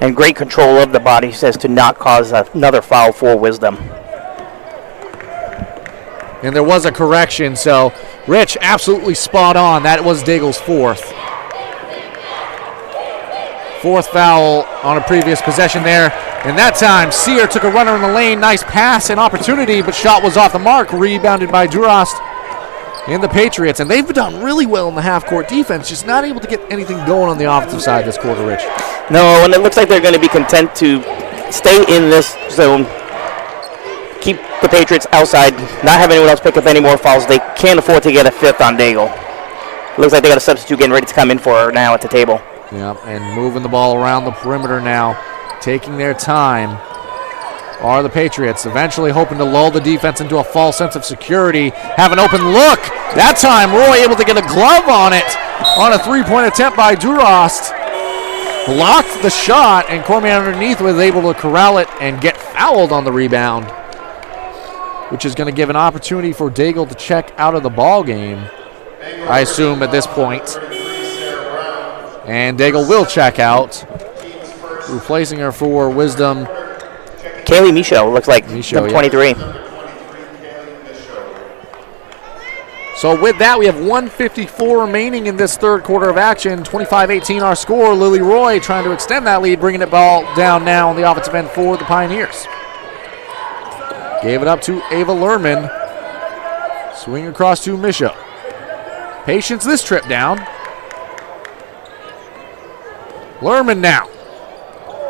And great control of the body, says, to not cause another foul for Wisdom. And there was a correction, so Rich absolutely spot on. That was Daigle's fourth. Fourth foul on a previous possession there. And that time, Sear took a runner in the lane. Nice pass and opportunity, but shot was off the mark. Rebounded by Duras and the Patriots. And they've done really well in the half-court defense, just not able to get anything going on the offensive side this quarter, Rich. No, and it looks like they're going to be content to stay in this zone. Keep the Patriots outside, not have anyone else pick up any more fouls. They can't afford to get a fifth on Daigle. Looks like they got a substitute getting ready to come in for her now at the table. Yeah, and moving the ball around the perimeter now, taking their time, are the Patriots. Eventually hoping to lull the defense into a false sense of security. Have an open look. That time, Roy able to get a glove on it on a three-point attempt by Duras. Blocked the shot, and Cormier underneath was able to corral it and get fouled on the rebound, which is going to give an opportunity for Daigle to check out of the ball game, I assume, at this point. And Daigle will check out, replacing her for Wisdom. Kaylee Michaud looks like Michaud, 23. Yeah. So with that, we have 1:54 remaining in this third quarter of action. 25-18 our score. Lily Roy trying to extend that lead, bringing it ball down now on the offensive end for the Pioneers. Gave it up to Ava Lerman. Swing across to Michaud. Patience this trip down. Lerman now.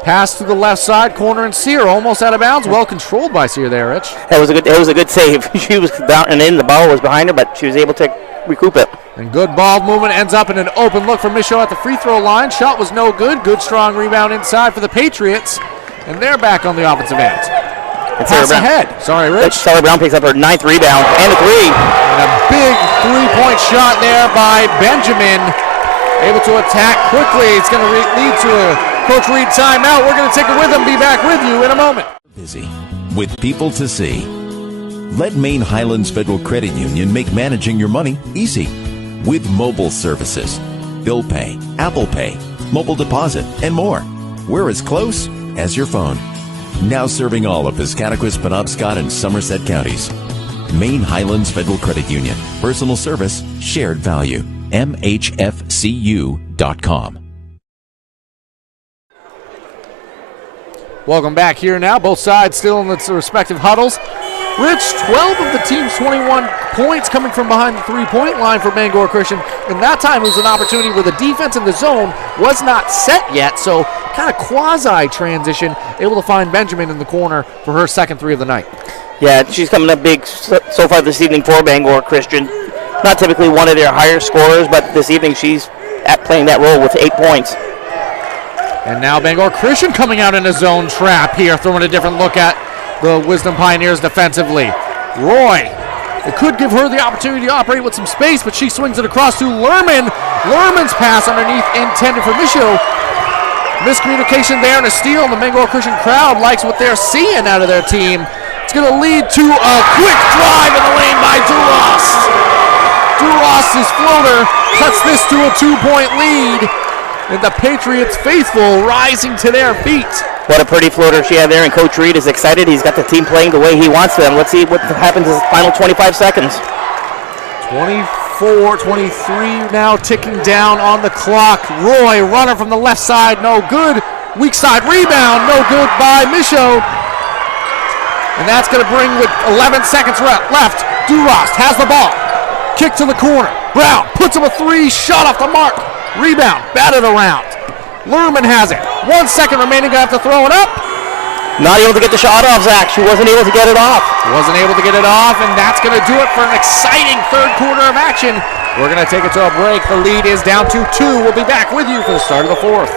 Pass to the left side corner, and Sear almost out of bounds. Well controlled by Sear there, Rich. It was a good save. She was down and in. The ball was behind her, but she was able to recoup it. And good ball movement ends up in an open look for Michaud at the free throw line. Shot was no good. Good strong rebound inside for the Patriots, and they're back on the offensive end. And Pass ahead. Sorry, Rich. Sarah Brown picks up her 9th rebound and a three. And a big three-point shot there by Benjamin. Able to attack quickly. It's going to lead to a Coach Reed timeout. We're going to take it with him. Be back with you in a moment. Busy with people to see. Let Maine Highlands Federal Credit Union make managing your money easy with mobile services, bill pay, Apple Pay, mobile deposit, and more. We're as close as your phone. Now serving all of Piscataquis, Penobscot, and Somerset counties. Maine Highlands Federal Credit Union. Personal service, shared value. MHFCU.com. Welcome back here now. Both sides still in its respective huddles. Rich, 12 of the team's 21 points coming from behind the three-point line for Bangor Christian. And that time it was an opportunity where the defense in the zone was not set yet, so kind of quasi-transition, able to find Benjamin in the corner for her second three of the night. Yeah, she's coming up big so far this evening for Bangor Christian. Not typically one of their higher scorers, but this evening she's playing that role with 8 points. And now Bangor Christian coming out in a zone trap here, throwing a different look at the Wisdom Pioneers defensively. Roy, it could give her the opportunity to operate with some space, but she swings it across to Lerman. Lerman's pass underneath intended for Michaud. Miscommunication there and a steal, and the Bangor Christian crowd likes what they're seeing out of their team. It's going to lead to a quick drive in the lane by Duras. Duras' floater cuts this to a 2-point lead. And the Patriots faithful rising to their feet. What a pretty floater she had there, and Coach Reed is excited. He's got the team playing the way he wants them. Let's see what happens in the final 25 seconds. 24-23 now ticking down on the clock. Roy, runner from the left side, no good. Weak side rebound, no good by Michaud. And that's going to bring with 11 seconds left. Duras has the ball. Kick to the corner. Brown puts up a three, shot off the mark. Rebound, batted around. Lerman has it. 1 second remaining, gonna have to throw it up. Not able to get the shot off, Zach. She wasn't able to get it off. Wasn't able to get it off, and that's gonna do it for an exciting third quarter of action. We're gonna take it to a break. The lead is down to 2. We'll be back with you for the start of the fourth.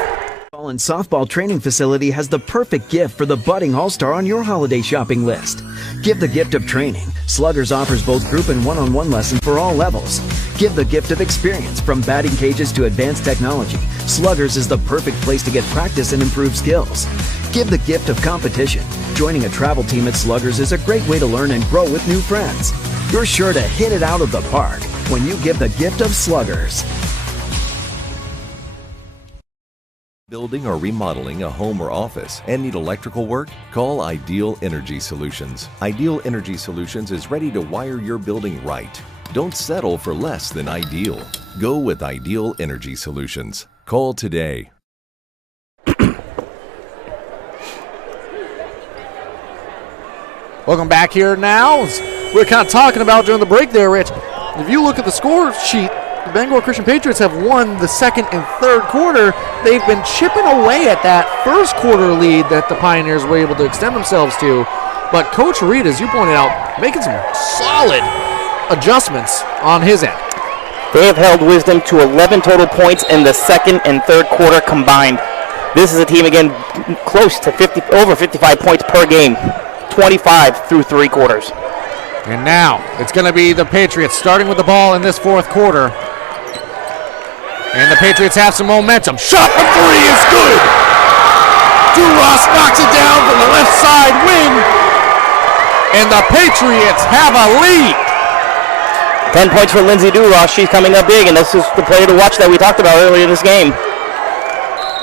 And softball training facility has the perfect gift for the budding all-star on your holiday shopping list. Give the gift of training. Sluggers offers both group and one-on-one lessons for all levels. Give the gift of experience. From batting cages to advanced technology, Sluggers is the perfect place to get practice and improve skills. Give the gift of competition. Joining a travel team at Sluggers is a great way to learn and grow with new friends. You're sure to hit it out of the park when you give the gift of Sluggers. Building or remodeling a home or office and need electrical work? Call Ideal Energy Solutions. Ideal Energy Solutions is ready to wire your building right. Don't settle for less than ideal. Go with Ideal Energy Solutions. Call today. Welcome back here now. As we're kind of talking about during the break there, Rich. If you look at the score sheet, the Bangor Christian Patriots have won the second and third quarter. They've been chipping away at that first quarter lead that the Pioneers were able to extend themselves to. But Coach Reed, as you pointed out, making some solid adjustments on his end. They have held Wisdom to 11 total points in the second and third quarter combined. This is a team, again, close to over 55 points per game, 25 through 3 quarters. And now it's going to be the Patriots starting with the ball in this fourth quarter. And the Patriots have some momentum. Shot from 3 is good. Duras knocks it down from the left side wing. And the Patriots have a lead. 10 points for Lindsay Duras. She's coming up big, and this is the player to watch that we talked about earlier in this game.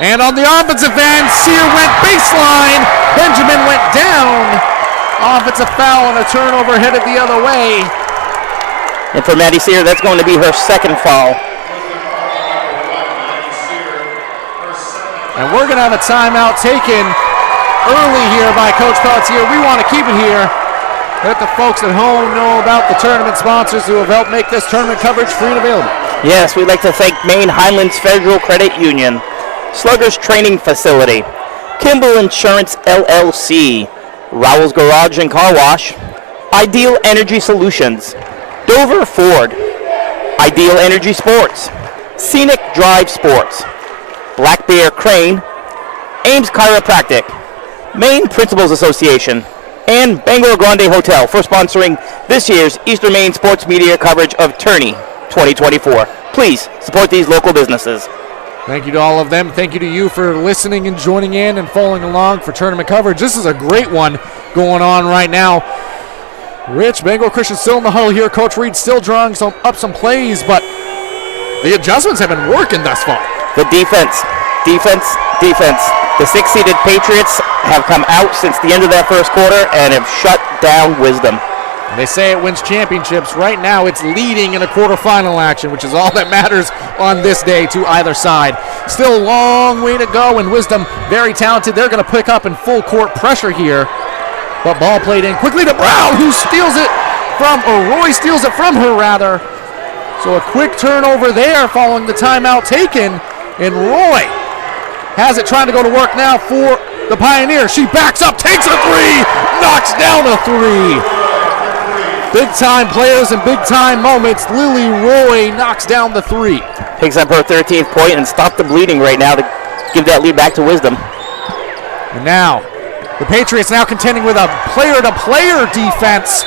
And on the offensive end, Sear went baseline. Benjamin went down. Offensive foul and a turnover headed the other way. And for Maddie Sear, that's going to be her second foul. And we're going to have a timeout taken early here by Coach Pelletier. We want to keep it here. Let the folks at home know about the tournament sponsors who have helped make this tournament coverage free and available. Yes, we'd like to thank Maine Highlands Federal Credit Union, Sluggers Training Facility, Kimball Insurance LLC, Rowell's Garage and Car Wash, Ideal Energy Solutions, Dover Ford, Ideal Energy Sports, Scenic Drive Sports, Black Bear Crane, Ames Chiropractic, Maine Principals Association, and Bangor Grande Hotel for sponsoring this year's Eastern Maine sports media coverage of Tourney 2024. Please support these local businesses. Thank you to all of them. Thank you to you for listening and joining in and following along for tournament coverage. This is a great one going on right now. Rich, Bangor Christian still in the huddle here. Coach Reed still drawing up some plays, but the adjustments have been working thus far. The defense. The 6-seeded Patriots have come out since the end of that first quarter and have shut down Wisdom. They say it wins championships. Right now it's leading in a quarterfinal action, which is all that matters on this day to either side. Still a long way to go, and Wisdom very talented. They're going to pick up in full court pressure here. But ball played in quickly to Brown, who steals it from, or Roy steals it from her rather. So a quick turnover there following the timeout taken, and Roy has it trying to go to work now for the Pioneers. She backs up, takes a three, knocks down a three. Big time players and big time moments. Lily Roy knocks down the three. Picks up her 13th point and stop the bleeding right now to give that lead back to Wisdom. And now, the Patriots now contending with a player-to-player defense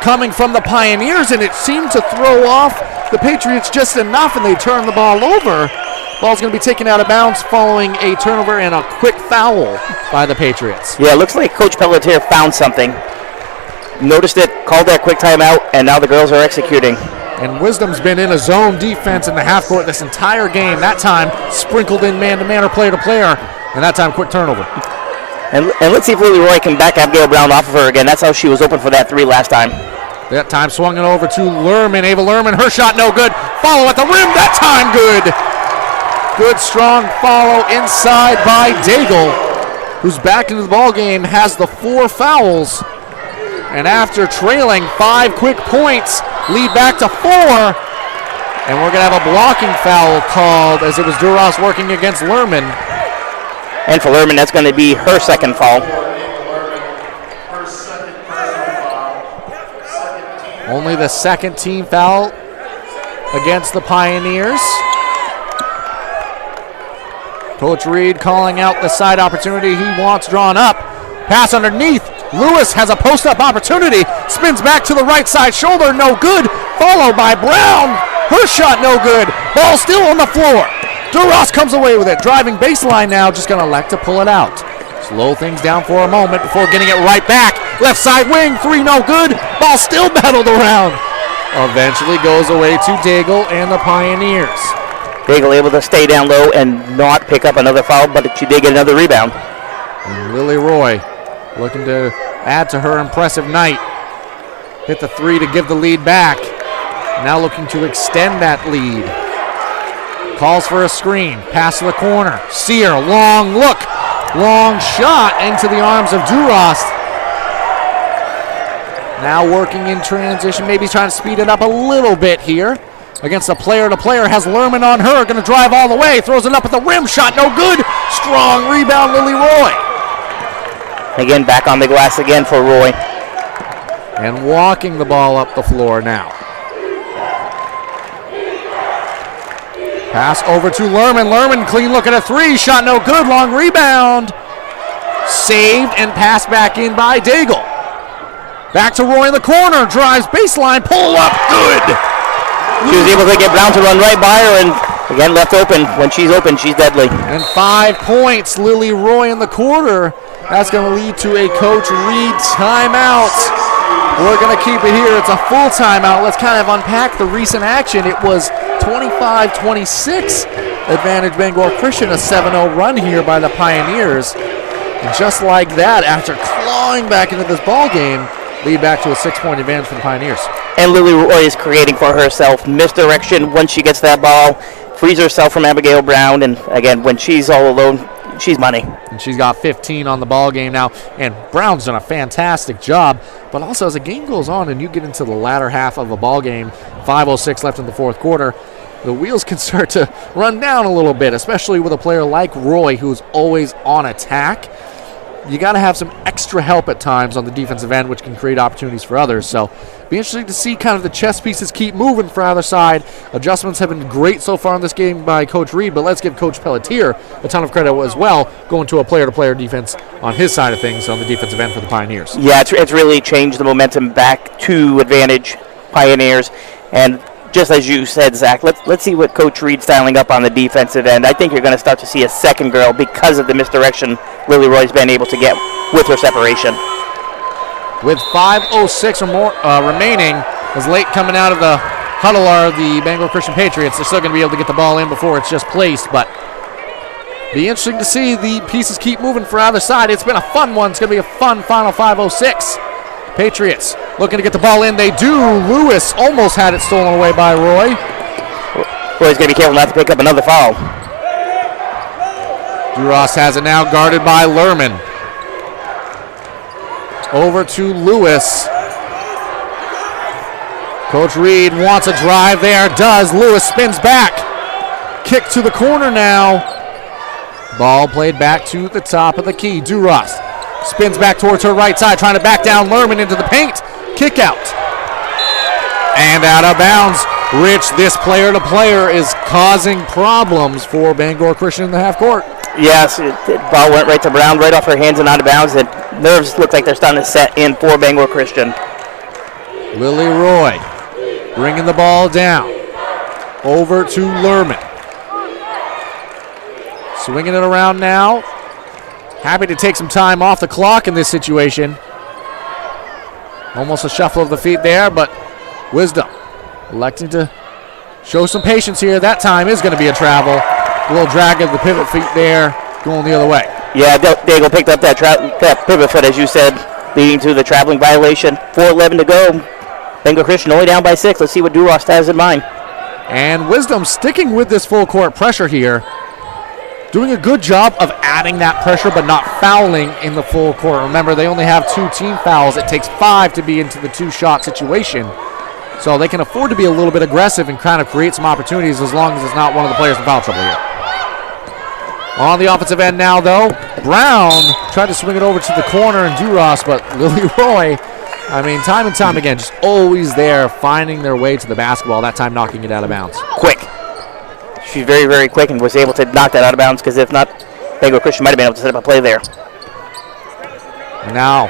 coming from the Pioneers, and it seemed to throw off the Patriots just enough, and they turn the ball over. Ball's going to be taken out of bounds following a turnover and a quick foul by the Patriots. Yeah, it looks like Coach Pelletier found something. Noticed it, called that quick timeout, and now the girls are executing. And Wisdom's been in a zone defense in the half court this entire game. That time sprinkled in man-to-man or player-to-player, and that time quick turnover. And let's see if Lily Roy can back Abigail Brown off of her again. That's how she was open for that three last time. That time swung it over to Lerman. Ava Lerman, her shot no good. Follow at the rim, that time good. Good strong follow inside by Daigle, who's back into the ball game, has the 4 fouls. And after trailing 5 quick points, lead back to 4. And we're going to have a blocking foul called as it was Duras working against Lerman. And for Lerman, that's going to be her second foul. Only the second team foul against the Pioneers. Coach Reed calling out the side opportunity he wants drawn up. Pass underneath. Lewis has a post-up opportunity. Spins back to the right side shoulder. No good. Followed by Brown. Her shot no good. Ball still on the floor. Duras comes away with it. Driving baseline now. Just going to elect to pull it out. Slow things down for a moment before getting it right back. Left side wing. 3 no good. Ball still battled around. Eventually goes away to Daigle and the Pioneers. Daigle able to stay down low and not pick up another foul, but she did get another rebound. And Lily Roy looking to add to her impressive night. Hit the 3 to give the lead back. Now looking to extend that lead. Calls for a screen. Pass to the corner. Sear, long look. Long shot into the arms of Duras. Now working in transition. Maybe trying to speed it up a little bit here. Against a player-to-player. Has Lerman on her. Going to drive all the way. Throws it up at the rim. Shot no good. Strong rebound, Lily Roy. Again, back on the glass again for Roy. And walking the ball up the floor now. Pass over to Lerman. Lerman, clean look at a 3. Shot no good. Long rebound. Saved and passed back in by Daigle. Back to Roy in the corner. Drives baseline. Pull up. Good. She was able to get Brown to run right by her, and again left open. When she's open, she's deadly. And 5 points. Lily Roy in the quarter. That's going to lead to a Coach Reed timeout. We're going to keep it here. It's a full timeout. Let's kind of unpack the recent action. It was 25-26 advantage Bangor Christian, a 7-0 run here by the Pioneers. And just like that, after clawing back into this ball game, lead back to a 6-point advantage for the Pioneers. And Lily Roy is creating for herself misdirection once she gets that ball, frees herself from Abigail Brown, and again, when she's all alone, she's money. And she's got 15 on the ball game now, and Brown's done a fantastic job. But also, as the game goes on and you get into the latter half of a ball game, 5:06 left in the fourth quarter, the wheels can start to run down a little bit, especially with a player like Roy, who's always on attack. You got to have some extra help at times on the defensive end, which can create opportunities for others. So be interesting to see kind of the chess pieces keep moving for either side. Adjustments have been great so far in this game by Coach Reed, but let's give Coach Pelletier a ton of credit as well, going to a player-to-player defense on his side of things on the defensive end for the Pioneers. Yeah, it's really changed the momentum back to advantage Pioneers. And just as you said, Zach, let's see what Coach Reed's styling up on the defensive end. I think you're going to start to see a second girl because of the misdirection Lily Roy's been able to get with her separation. With 5:06 or more remaining, as late coming out of the huddle are the Bangor Christian Patriots. They're still going to be able to get the ball in before it's just placed, but Be interesting to see the pieces keep moving for either side. It's been a fun one. It's going to be a fun final 5:06. Patriots looking to get the ball in. They do. Lewis almost had it stolen away by Roy. Roy's going to be careful not to pick up another foul. Duras has it now, guarded by Lerman. Over to Lewis. Coach Reed wants a drive there. Does. Lewis spins back. Kick to the corner now. Ball played back to the top of the key. Duras spins back towards her right side, trying to back down Lerman into the paint. Kick out. And out of bounds. Rich, this player-to-player is causing problems for Bangor Christian in the half court. Yes, the ball went right to Brown, right off her hands and out of bounds. And nerves look like they're starting to set in for Bangor Christian. Lily Roy bringing the ball down. Over to Lerman. Swinging it around now. Happy to take some time off the clock in this situation. Almost a shuffle of the feet there, but Wisdom electing to show some patience here. That time is going to be a travel. A little drag of the pivot feet there, going the other way. Yeah, Daigle picked up that pivot foot, as you said, leading to the traveling violation. 4:11 to go. Bangor Christian only down by 6. Let's see what Duras has in mind. And Wisdom sticking with this full court pressure here. Doing a good job of adding that pressure but not fouling in the full court. Remember, they only have 2 team fouls. It takes 5 to be into the 2-shot situation. So they can afford to be a little bit aggressive and kind of create some opportunities as long as it's not one of the players in foul trouble here. On the offensive end now, though, Brown tried to swing it over to the corner and Duras, but Lily Roy, I mean, time and time again, just always there, finding their way to the basketball, that time knocking it out of bounds. Quick. She's very, very quick and was able to knock that out of bounds, because if not, Bangor Christian might have been able to set up a play there. And now,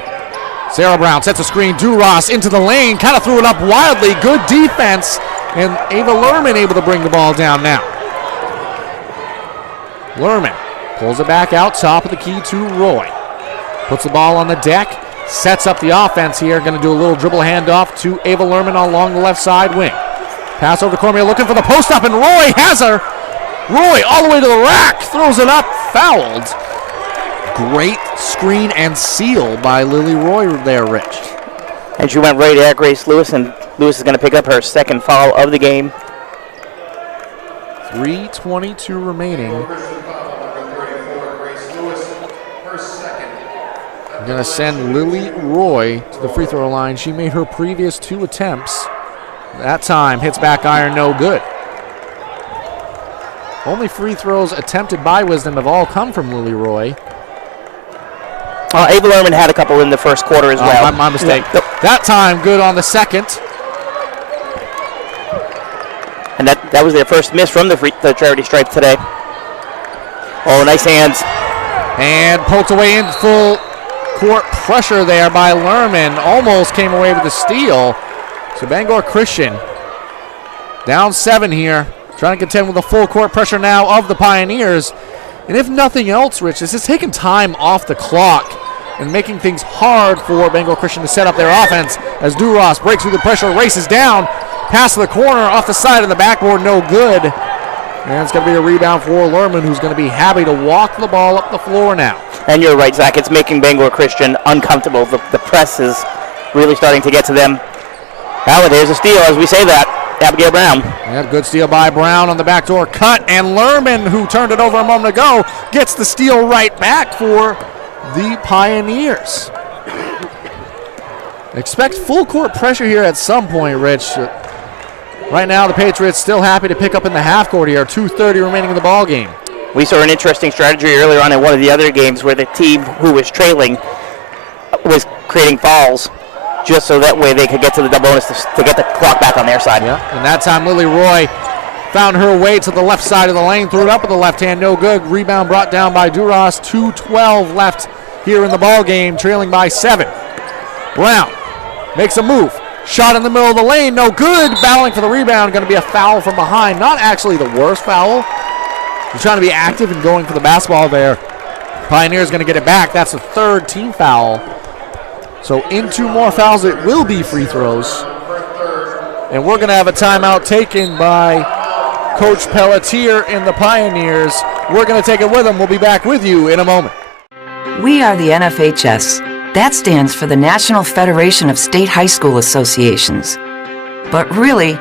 Sarah Brown sets a screen. Duras into the lane, kind of threw it up wildly. Good defense, and Ava Lerman able to bring the ball down now. Lerman pulls it back out, top of the key to Roy. Puts the ball on the deck, sets up the offense here. Going to do a little dribble handoff to Ava Lerman along the left side wing. Pass over to Cormier, looking for the post up, and Roy has her. Roy all the way to the rack, throws it up, fouled. Great screen and seal by Lily Roy there, Rich. And she went right at Grace Lewis, and Lewis is going to pick up her second foul of the game. 3:22 remaining. I'm going to send Lily Roy to the free throw line. She made her previous 2 attempts. That time hits back iron, no good. Only free throws attempted by Wisdom have all come from Lily Roy. Ava Lerman had a couple in the first quarter as well. My mistake. That time good on the second. And that was their first miss from the charity stripe today. Oh, nice hands. And poked away in full court pressure there by Lerman. Almost came away with the steal. So Bangor Christian down 7 here. Trying to contend with the full court pressure now of the Pioneers. And if nothing else, Rich, this is taking time off the clock and making things hard for Bangor Christian to set up their offense as Duras breaks through the pressure, races down, pass to the corner, off the side of the backboard, no good. And it's going to be a rebound for Lerman, who's going to be happy to walk the ball up the floor now. And you're right, Zach. It's making Bangor Christian uncomfortable. The press is really starting to get to them. Now there's a steal as we say that. Abigail Brown. Yeah, good steal by Brown on the backdoor cut, and Lerman, who turned it over a moment ago, gets the steal right back for the Pioneers. Expect full court pressure here at some point, Rich. Right now, the Patriots still happy to pick up in the half court here. 2:30 remaining in the ball game. We saw an interesting strategy earlier on in one of the other games where the team who was trailing was creating fouls, just so that way they could get to the double bonus to get the clock back on their side. Yeah, and that time Lily Roy found her way to the left side of the lane, threw it up with the left hand, no good. Rebound brought down by Duras. 2:12 left here in the ball game, trailing by 7. Brown makes a move. Shot in the middle of the lane, no good. Battling for the rebound, going to be a foul from behind. Not actually the worst foul. He's trying to be active and going for the basketball there. Pioneers going to get it back. That's the 3rd team foul. So in 2 more fouls, it will be free throws. And we're going to have a timeout taken by Coach Pelletier in the Pioneers. We're going to take it with them. We'll be back with you in a moment. We are the NFHS. That stands for the National Federation of State High School Associations. But really,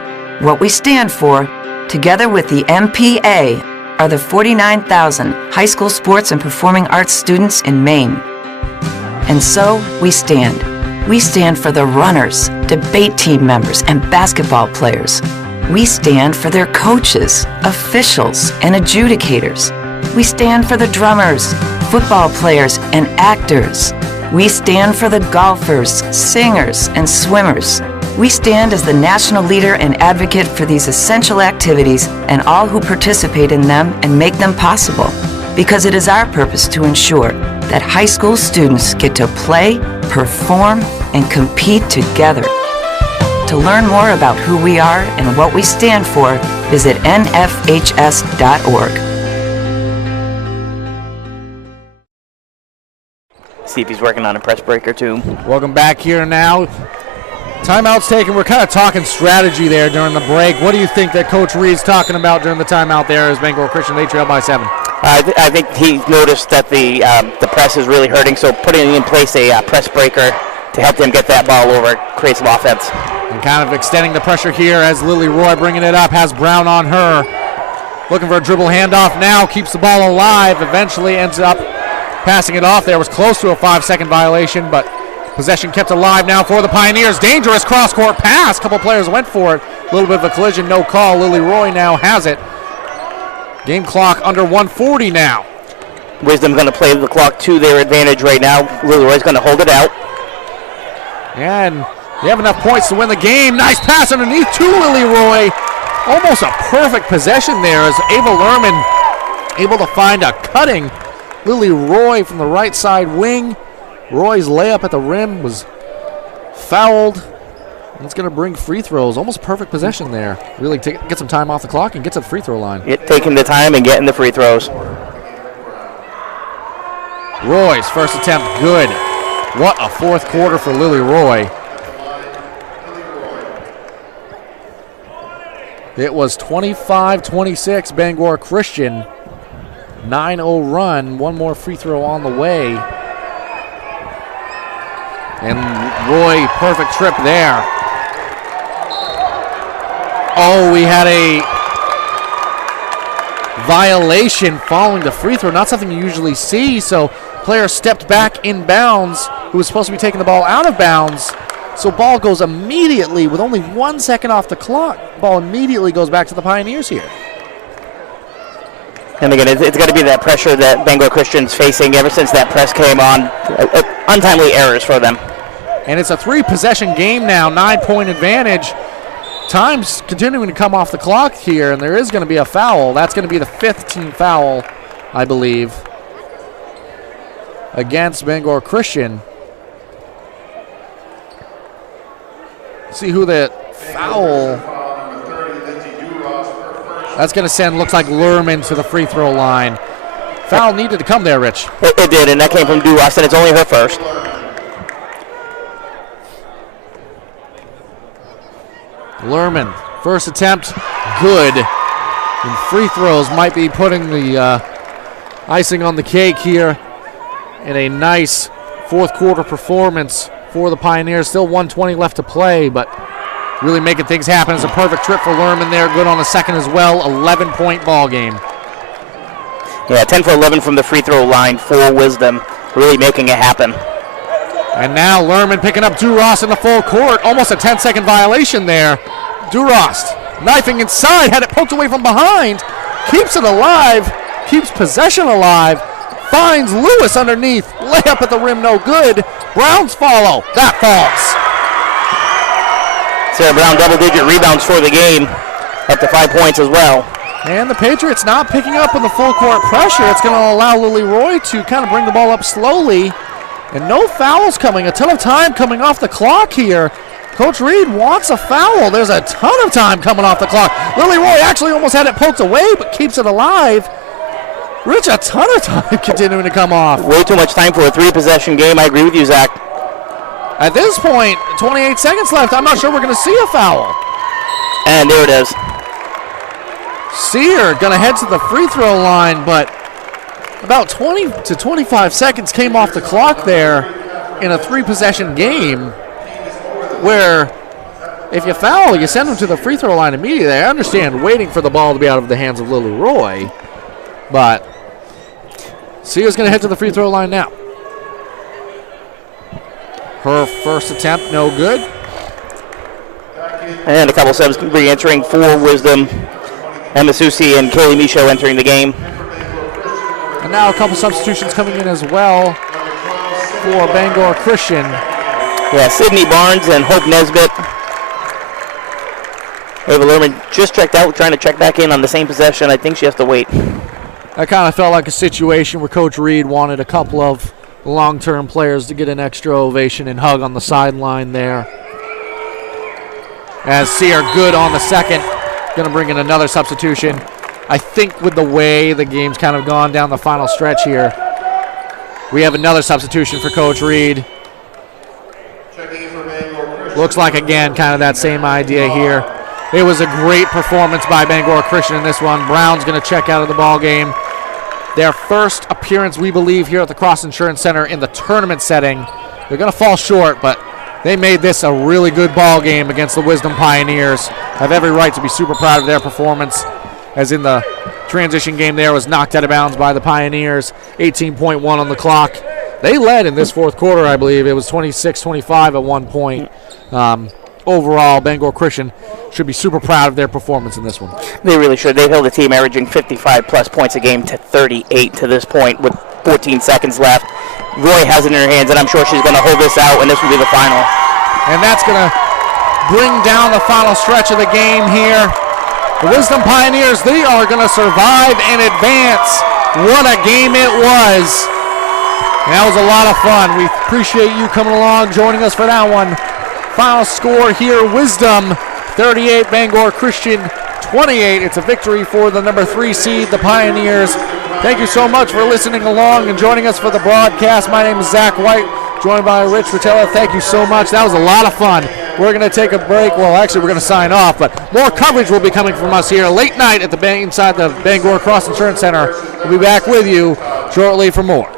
what we stand for, together with the MPA, are the 49,000 high school sports and performing arts students in Maine. And so we stand. We stand for the runners, debate team members, and basketball players. We stand for their coaches, officials, and adjudicators. We stand for the drummers, football players, and actors. We stand for the golfers, singers, and swimmers. We stand as the national leader and advocate for these essential activities and all who participate in them and make them possible. Because it is our purpose to ensure that high school students get to play, perform, and compete together. To learn more about who we are and what we stand for, visit nfhs.org. See if he's working on a press break or two. Welcome back here now. Timeout's taken. We're kind of talking strategy there during the break. What do you think that Coach Reed's talking about during the timeout there as Bangor Christian, they trail by 7? I think he noticed that the press is really hurting, so putting in place a press breaker to help them get that ball over creates some offense. And kind of extending the pressure here as Lily Roy bringing it up, has Brown on her. Looking for a dribble handoff now, keeps the ball alive, eventually ends up passing it off there. Was close to a 5-second violation, but possession kept alive now for the Pioneers. Dangerous cross-court pass. A couple players went for it. A little bit of a collision, no call. Lily Roy now has it. Game clock under 140 now. Wisdom's going to play the clock to their advantage right now. Lily Roy's going to hold it out. And they have enough points to win the game. Nice pass underneath to Lily Roy. Almost a perfect possession there as Ava Lerman able to find a cutting Lily Roy from the right side wing. Roy's layup at the rim was fouled. It's going to bring free throws. Almost perfect possession there. Really get some time off the clock and get to the free throw line. Taking the time and getting the free throws. Roy's first attempt good. What a fourth quarter for Lily Roy. It was 25-26 Bangor Christian. 9-0 run. One more free throw on the way. And Roy, perfect trip there. Oh, we had a violation following the free throw. Not something you usually see. So player stepped back in bounds who was supposed to be taking the ball out of bounds. So ball goes immediately with only 1 second off the clock. Ball immediately goes back to the Pioneers here. And again, it's going to be that pressure that Bangor Christian's facing ever since that press came on. Untimely errors for them. And it's a 3-possession game now, 9-point advantage. Time's continuing to come off the clock here, and there is going to be a foul. That's going to be the 5th team foul, I believe, against Bangor Christian. See who that foul. That's going to send, looks like Lerman to the free throw line. Foul needed to come there, Rich. It did, and that came from Duras, and it's only her first. Lerman, first attempt, good. And free throws might be putting the icing on the cake here in a nice fourth quarter performance for the Pioneers. Still 1:20 left to play, but really making things happen. It's a perfect trip for Lerman there. Good on the second as well. 11-point ball game. Yeah, 10 for 11 from the free throw line for Wisdom. Really making it happen. And now Lerman picking up Duras in the full court. Almost a 10-second violation there. Duras knifing inside. Had it poked away from behind. Keeps it alive. Keeps possession alive. Finds Lewis underneath. Layup at the rim, no good. Browns follow. That falls. Sarah Brown double-digit rebounds for the game, up to 5 points as well. And the Patriots not picking up on the full court pressure. It's going to allow Lily Roy to kind of bring the ball up slowly. And no fouls coming. A ton of time coming off the clock here. Coach Reed wants a foul. There's a ton of time coming off the clock. Lily Roy actually almost had it poked away, but keeps it alive. Rich, a ton of time continuing to come off. Way too much time for a 3-possession game. I agree with you, Zach. At this point, 28 seconds left. I'm not sure we're going to see a foul. And there it is. Sear going to head to the free throw line, but about 20 to 25 seconds came off the clock there in a 3-possession game where if you foul, you send them to the free throw line immediately. I understand waiting for the ball to be out of the hands of Lily Roy, but Sia's going to head to the free throw line now. Her first attempt, no good. And a couple subs re-entering for Wisdom. Emma Susi and Kaylee Michaud entering the game. And now a couple substitutions coming in as well for Bangor Christian. Yeah, Sydney Barnes and Hope Nesbitt. Ava Lerman just checked out, trying to check back in on the same possession. I think she has to wait. That kind of felt like a situation where Coach Reed wanted a couple of long-term players to get an extra ovation and hug on the sideline there. As Sear good on the second, going to bring in another substitution. I think with the way the game's kind of gone down the final stretch here, we have another substitution for Coach Reed. Looks like, again, kind of that same idea here. It was a great performance by Bangor Christian in this one. Brown's going to check out of the ball game. Their first appearance, we believe, here at the Cross Insurance Center in the tournament setting. They're going to fall short, but they made this a really good ball game against the Wisdom Pioneers. Have every right to be super proud of their performance, as in the transition game there was knocked out of bounds by the Pioneers. 18.1 on the clock. They led in this fourth quarter, I believe. It was 26-25 at one point. Overall, Bangor Christian should be super proud of their performance in this one. They really should. They've held the team averaging 55-plus points a game to 38 to this point with 14 seconds left. Roy has it in her hands, and I'm sure she's going to hold this out, and this will be the final. And that's going to bring down the final stretch of the game here. The Wisdom Pioneers, they are going to survive and advance. What a game it was. And that was a lot of fun. We appreciate you coming along, joining us for that one. Final score here, Wisdom 38, Bangor Christian 28. It's a victory for the number 3 seed, the Pioneers. Thank you so much for listening along and joining us for the broadcast. My name is Zach White, joined by Rich Rotella. Thank you so much. That was a lot of fun. We're going to take a break. Well, actually, we're going to sign off, but more coverage will be coming from us here late night at the inside the Bangor Cross Insurance Center. We'll be back with you shortly for more.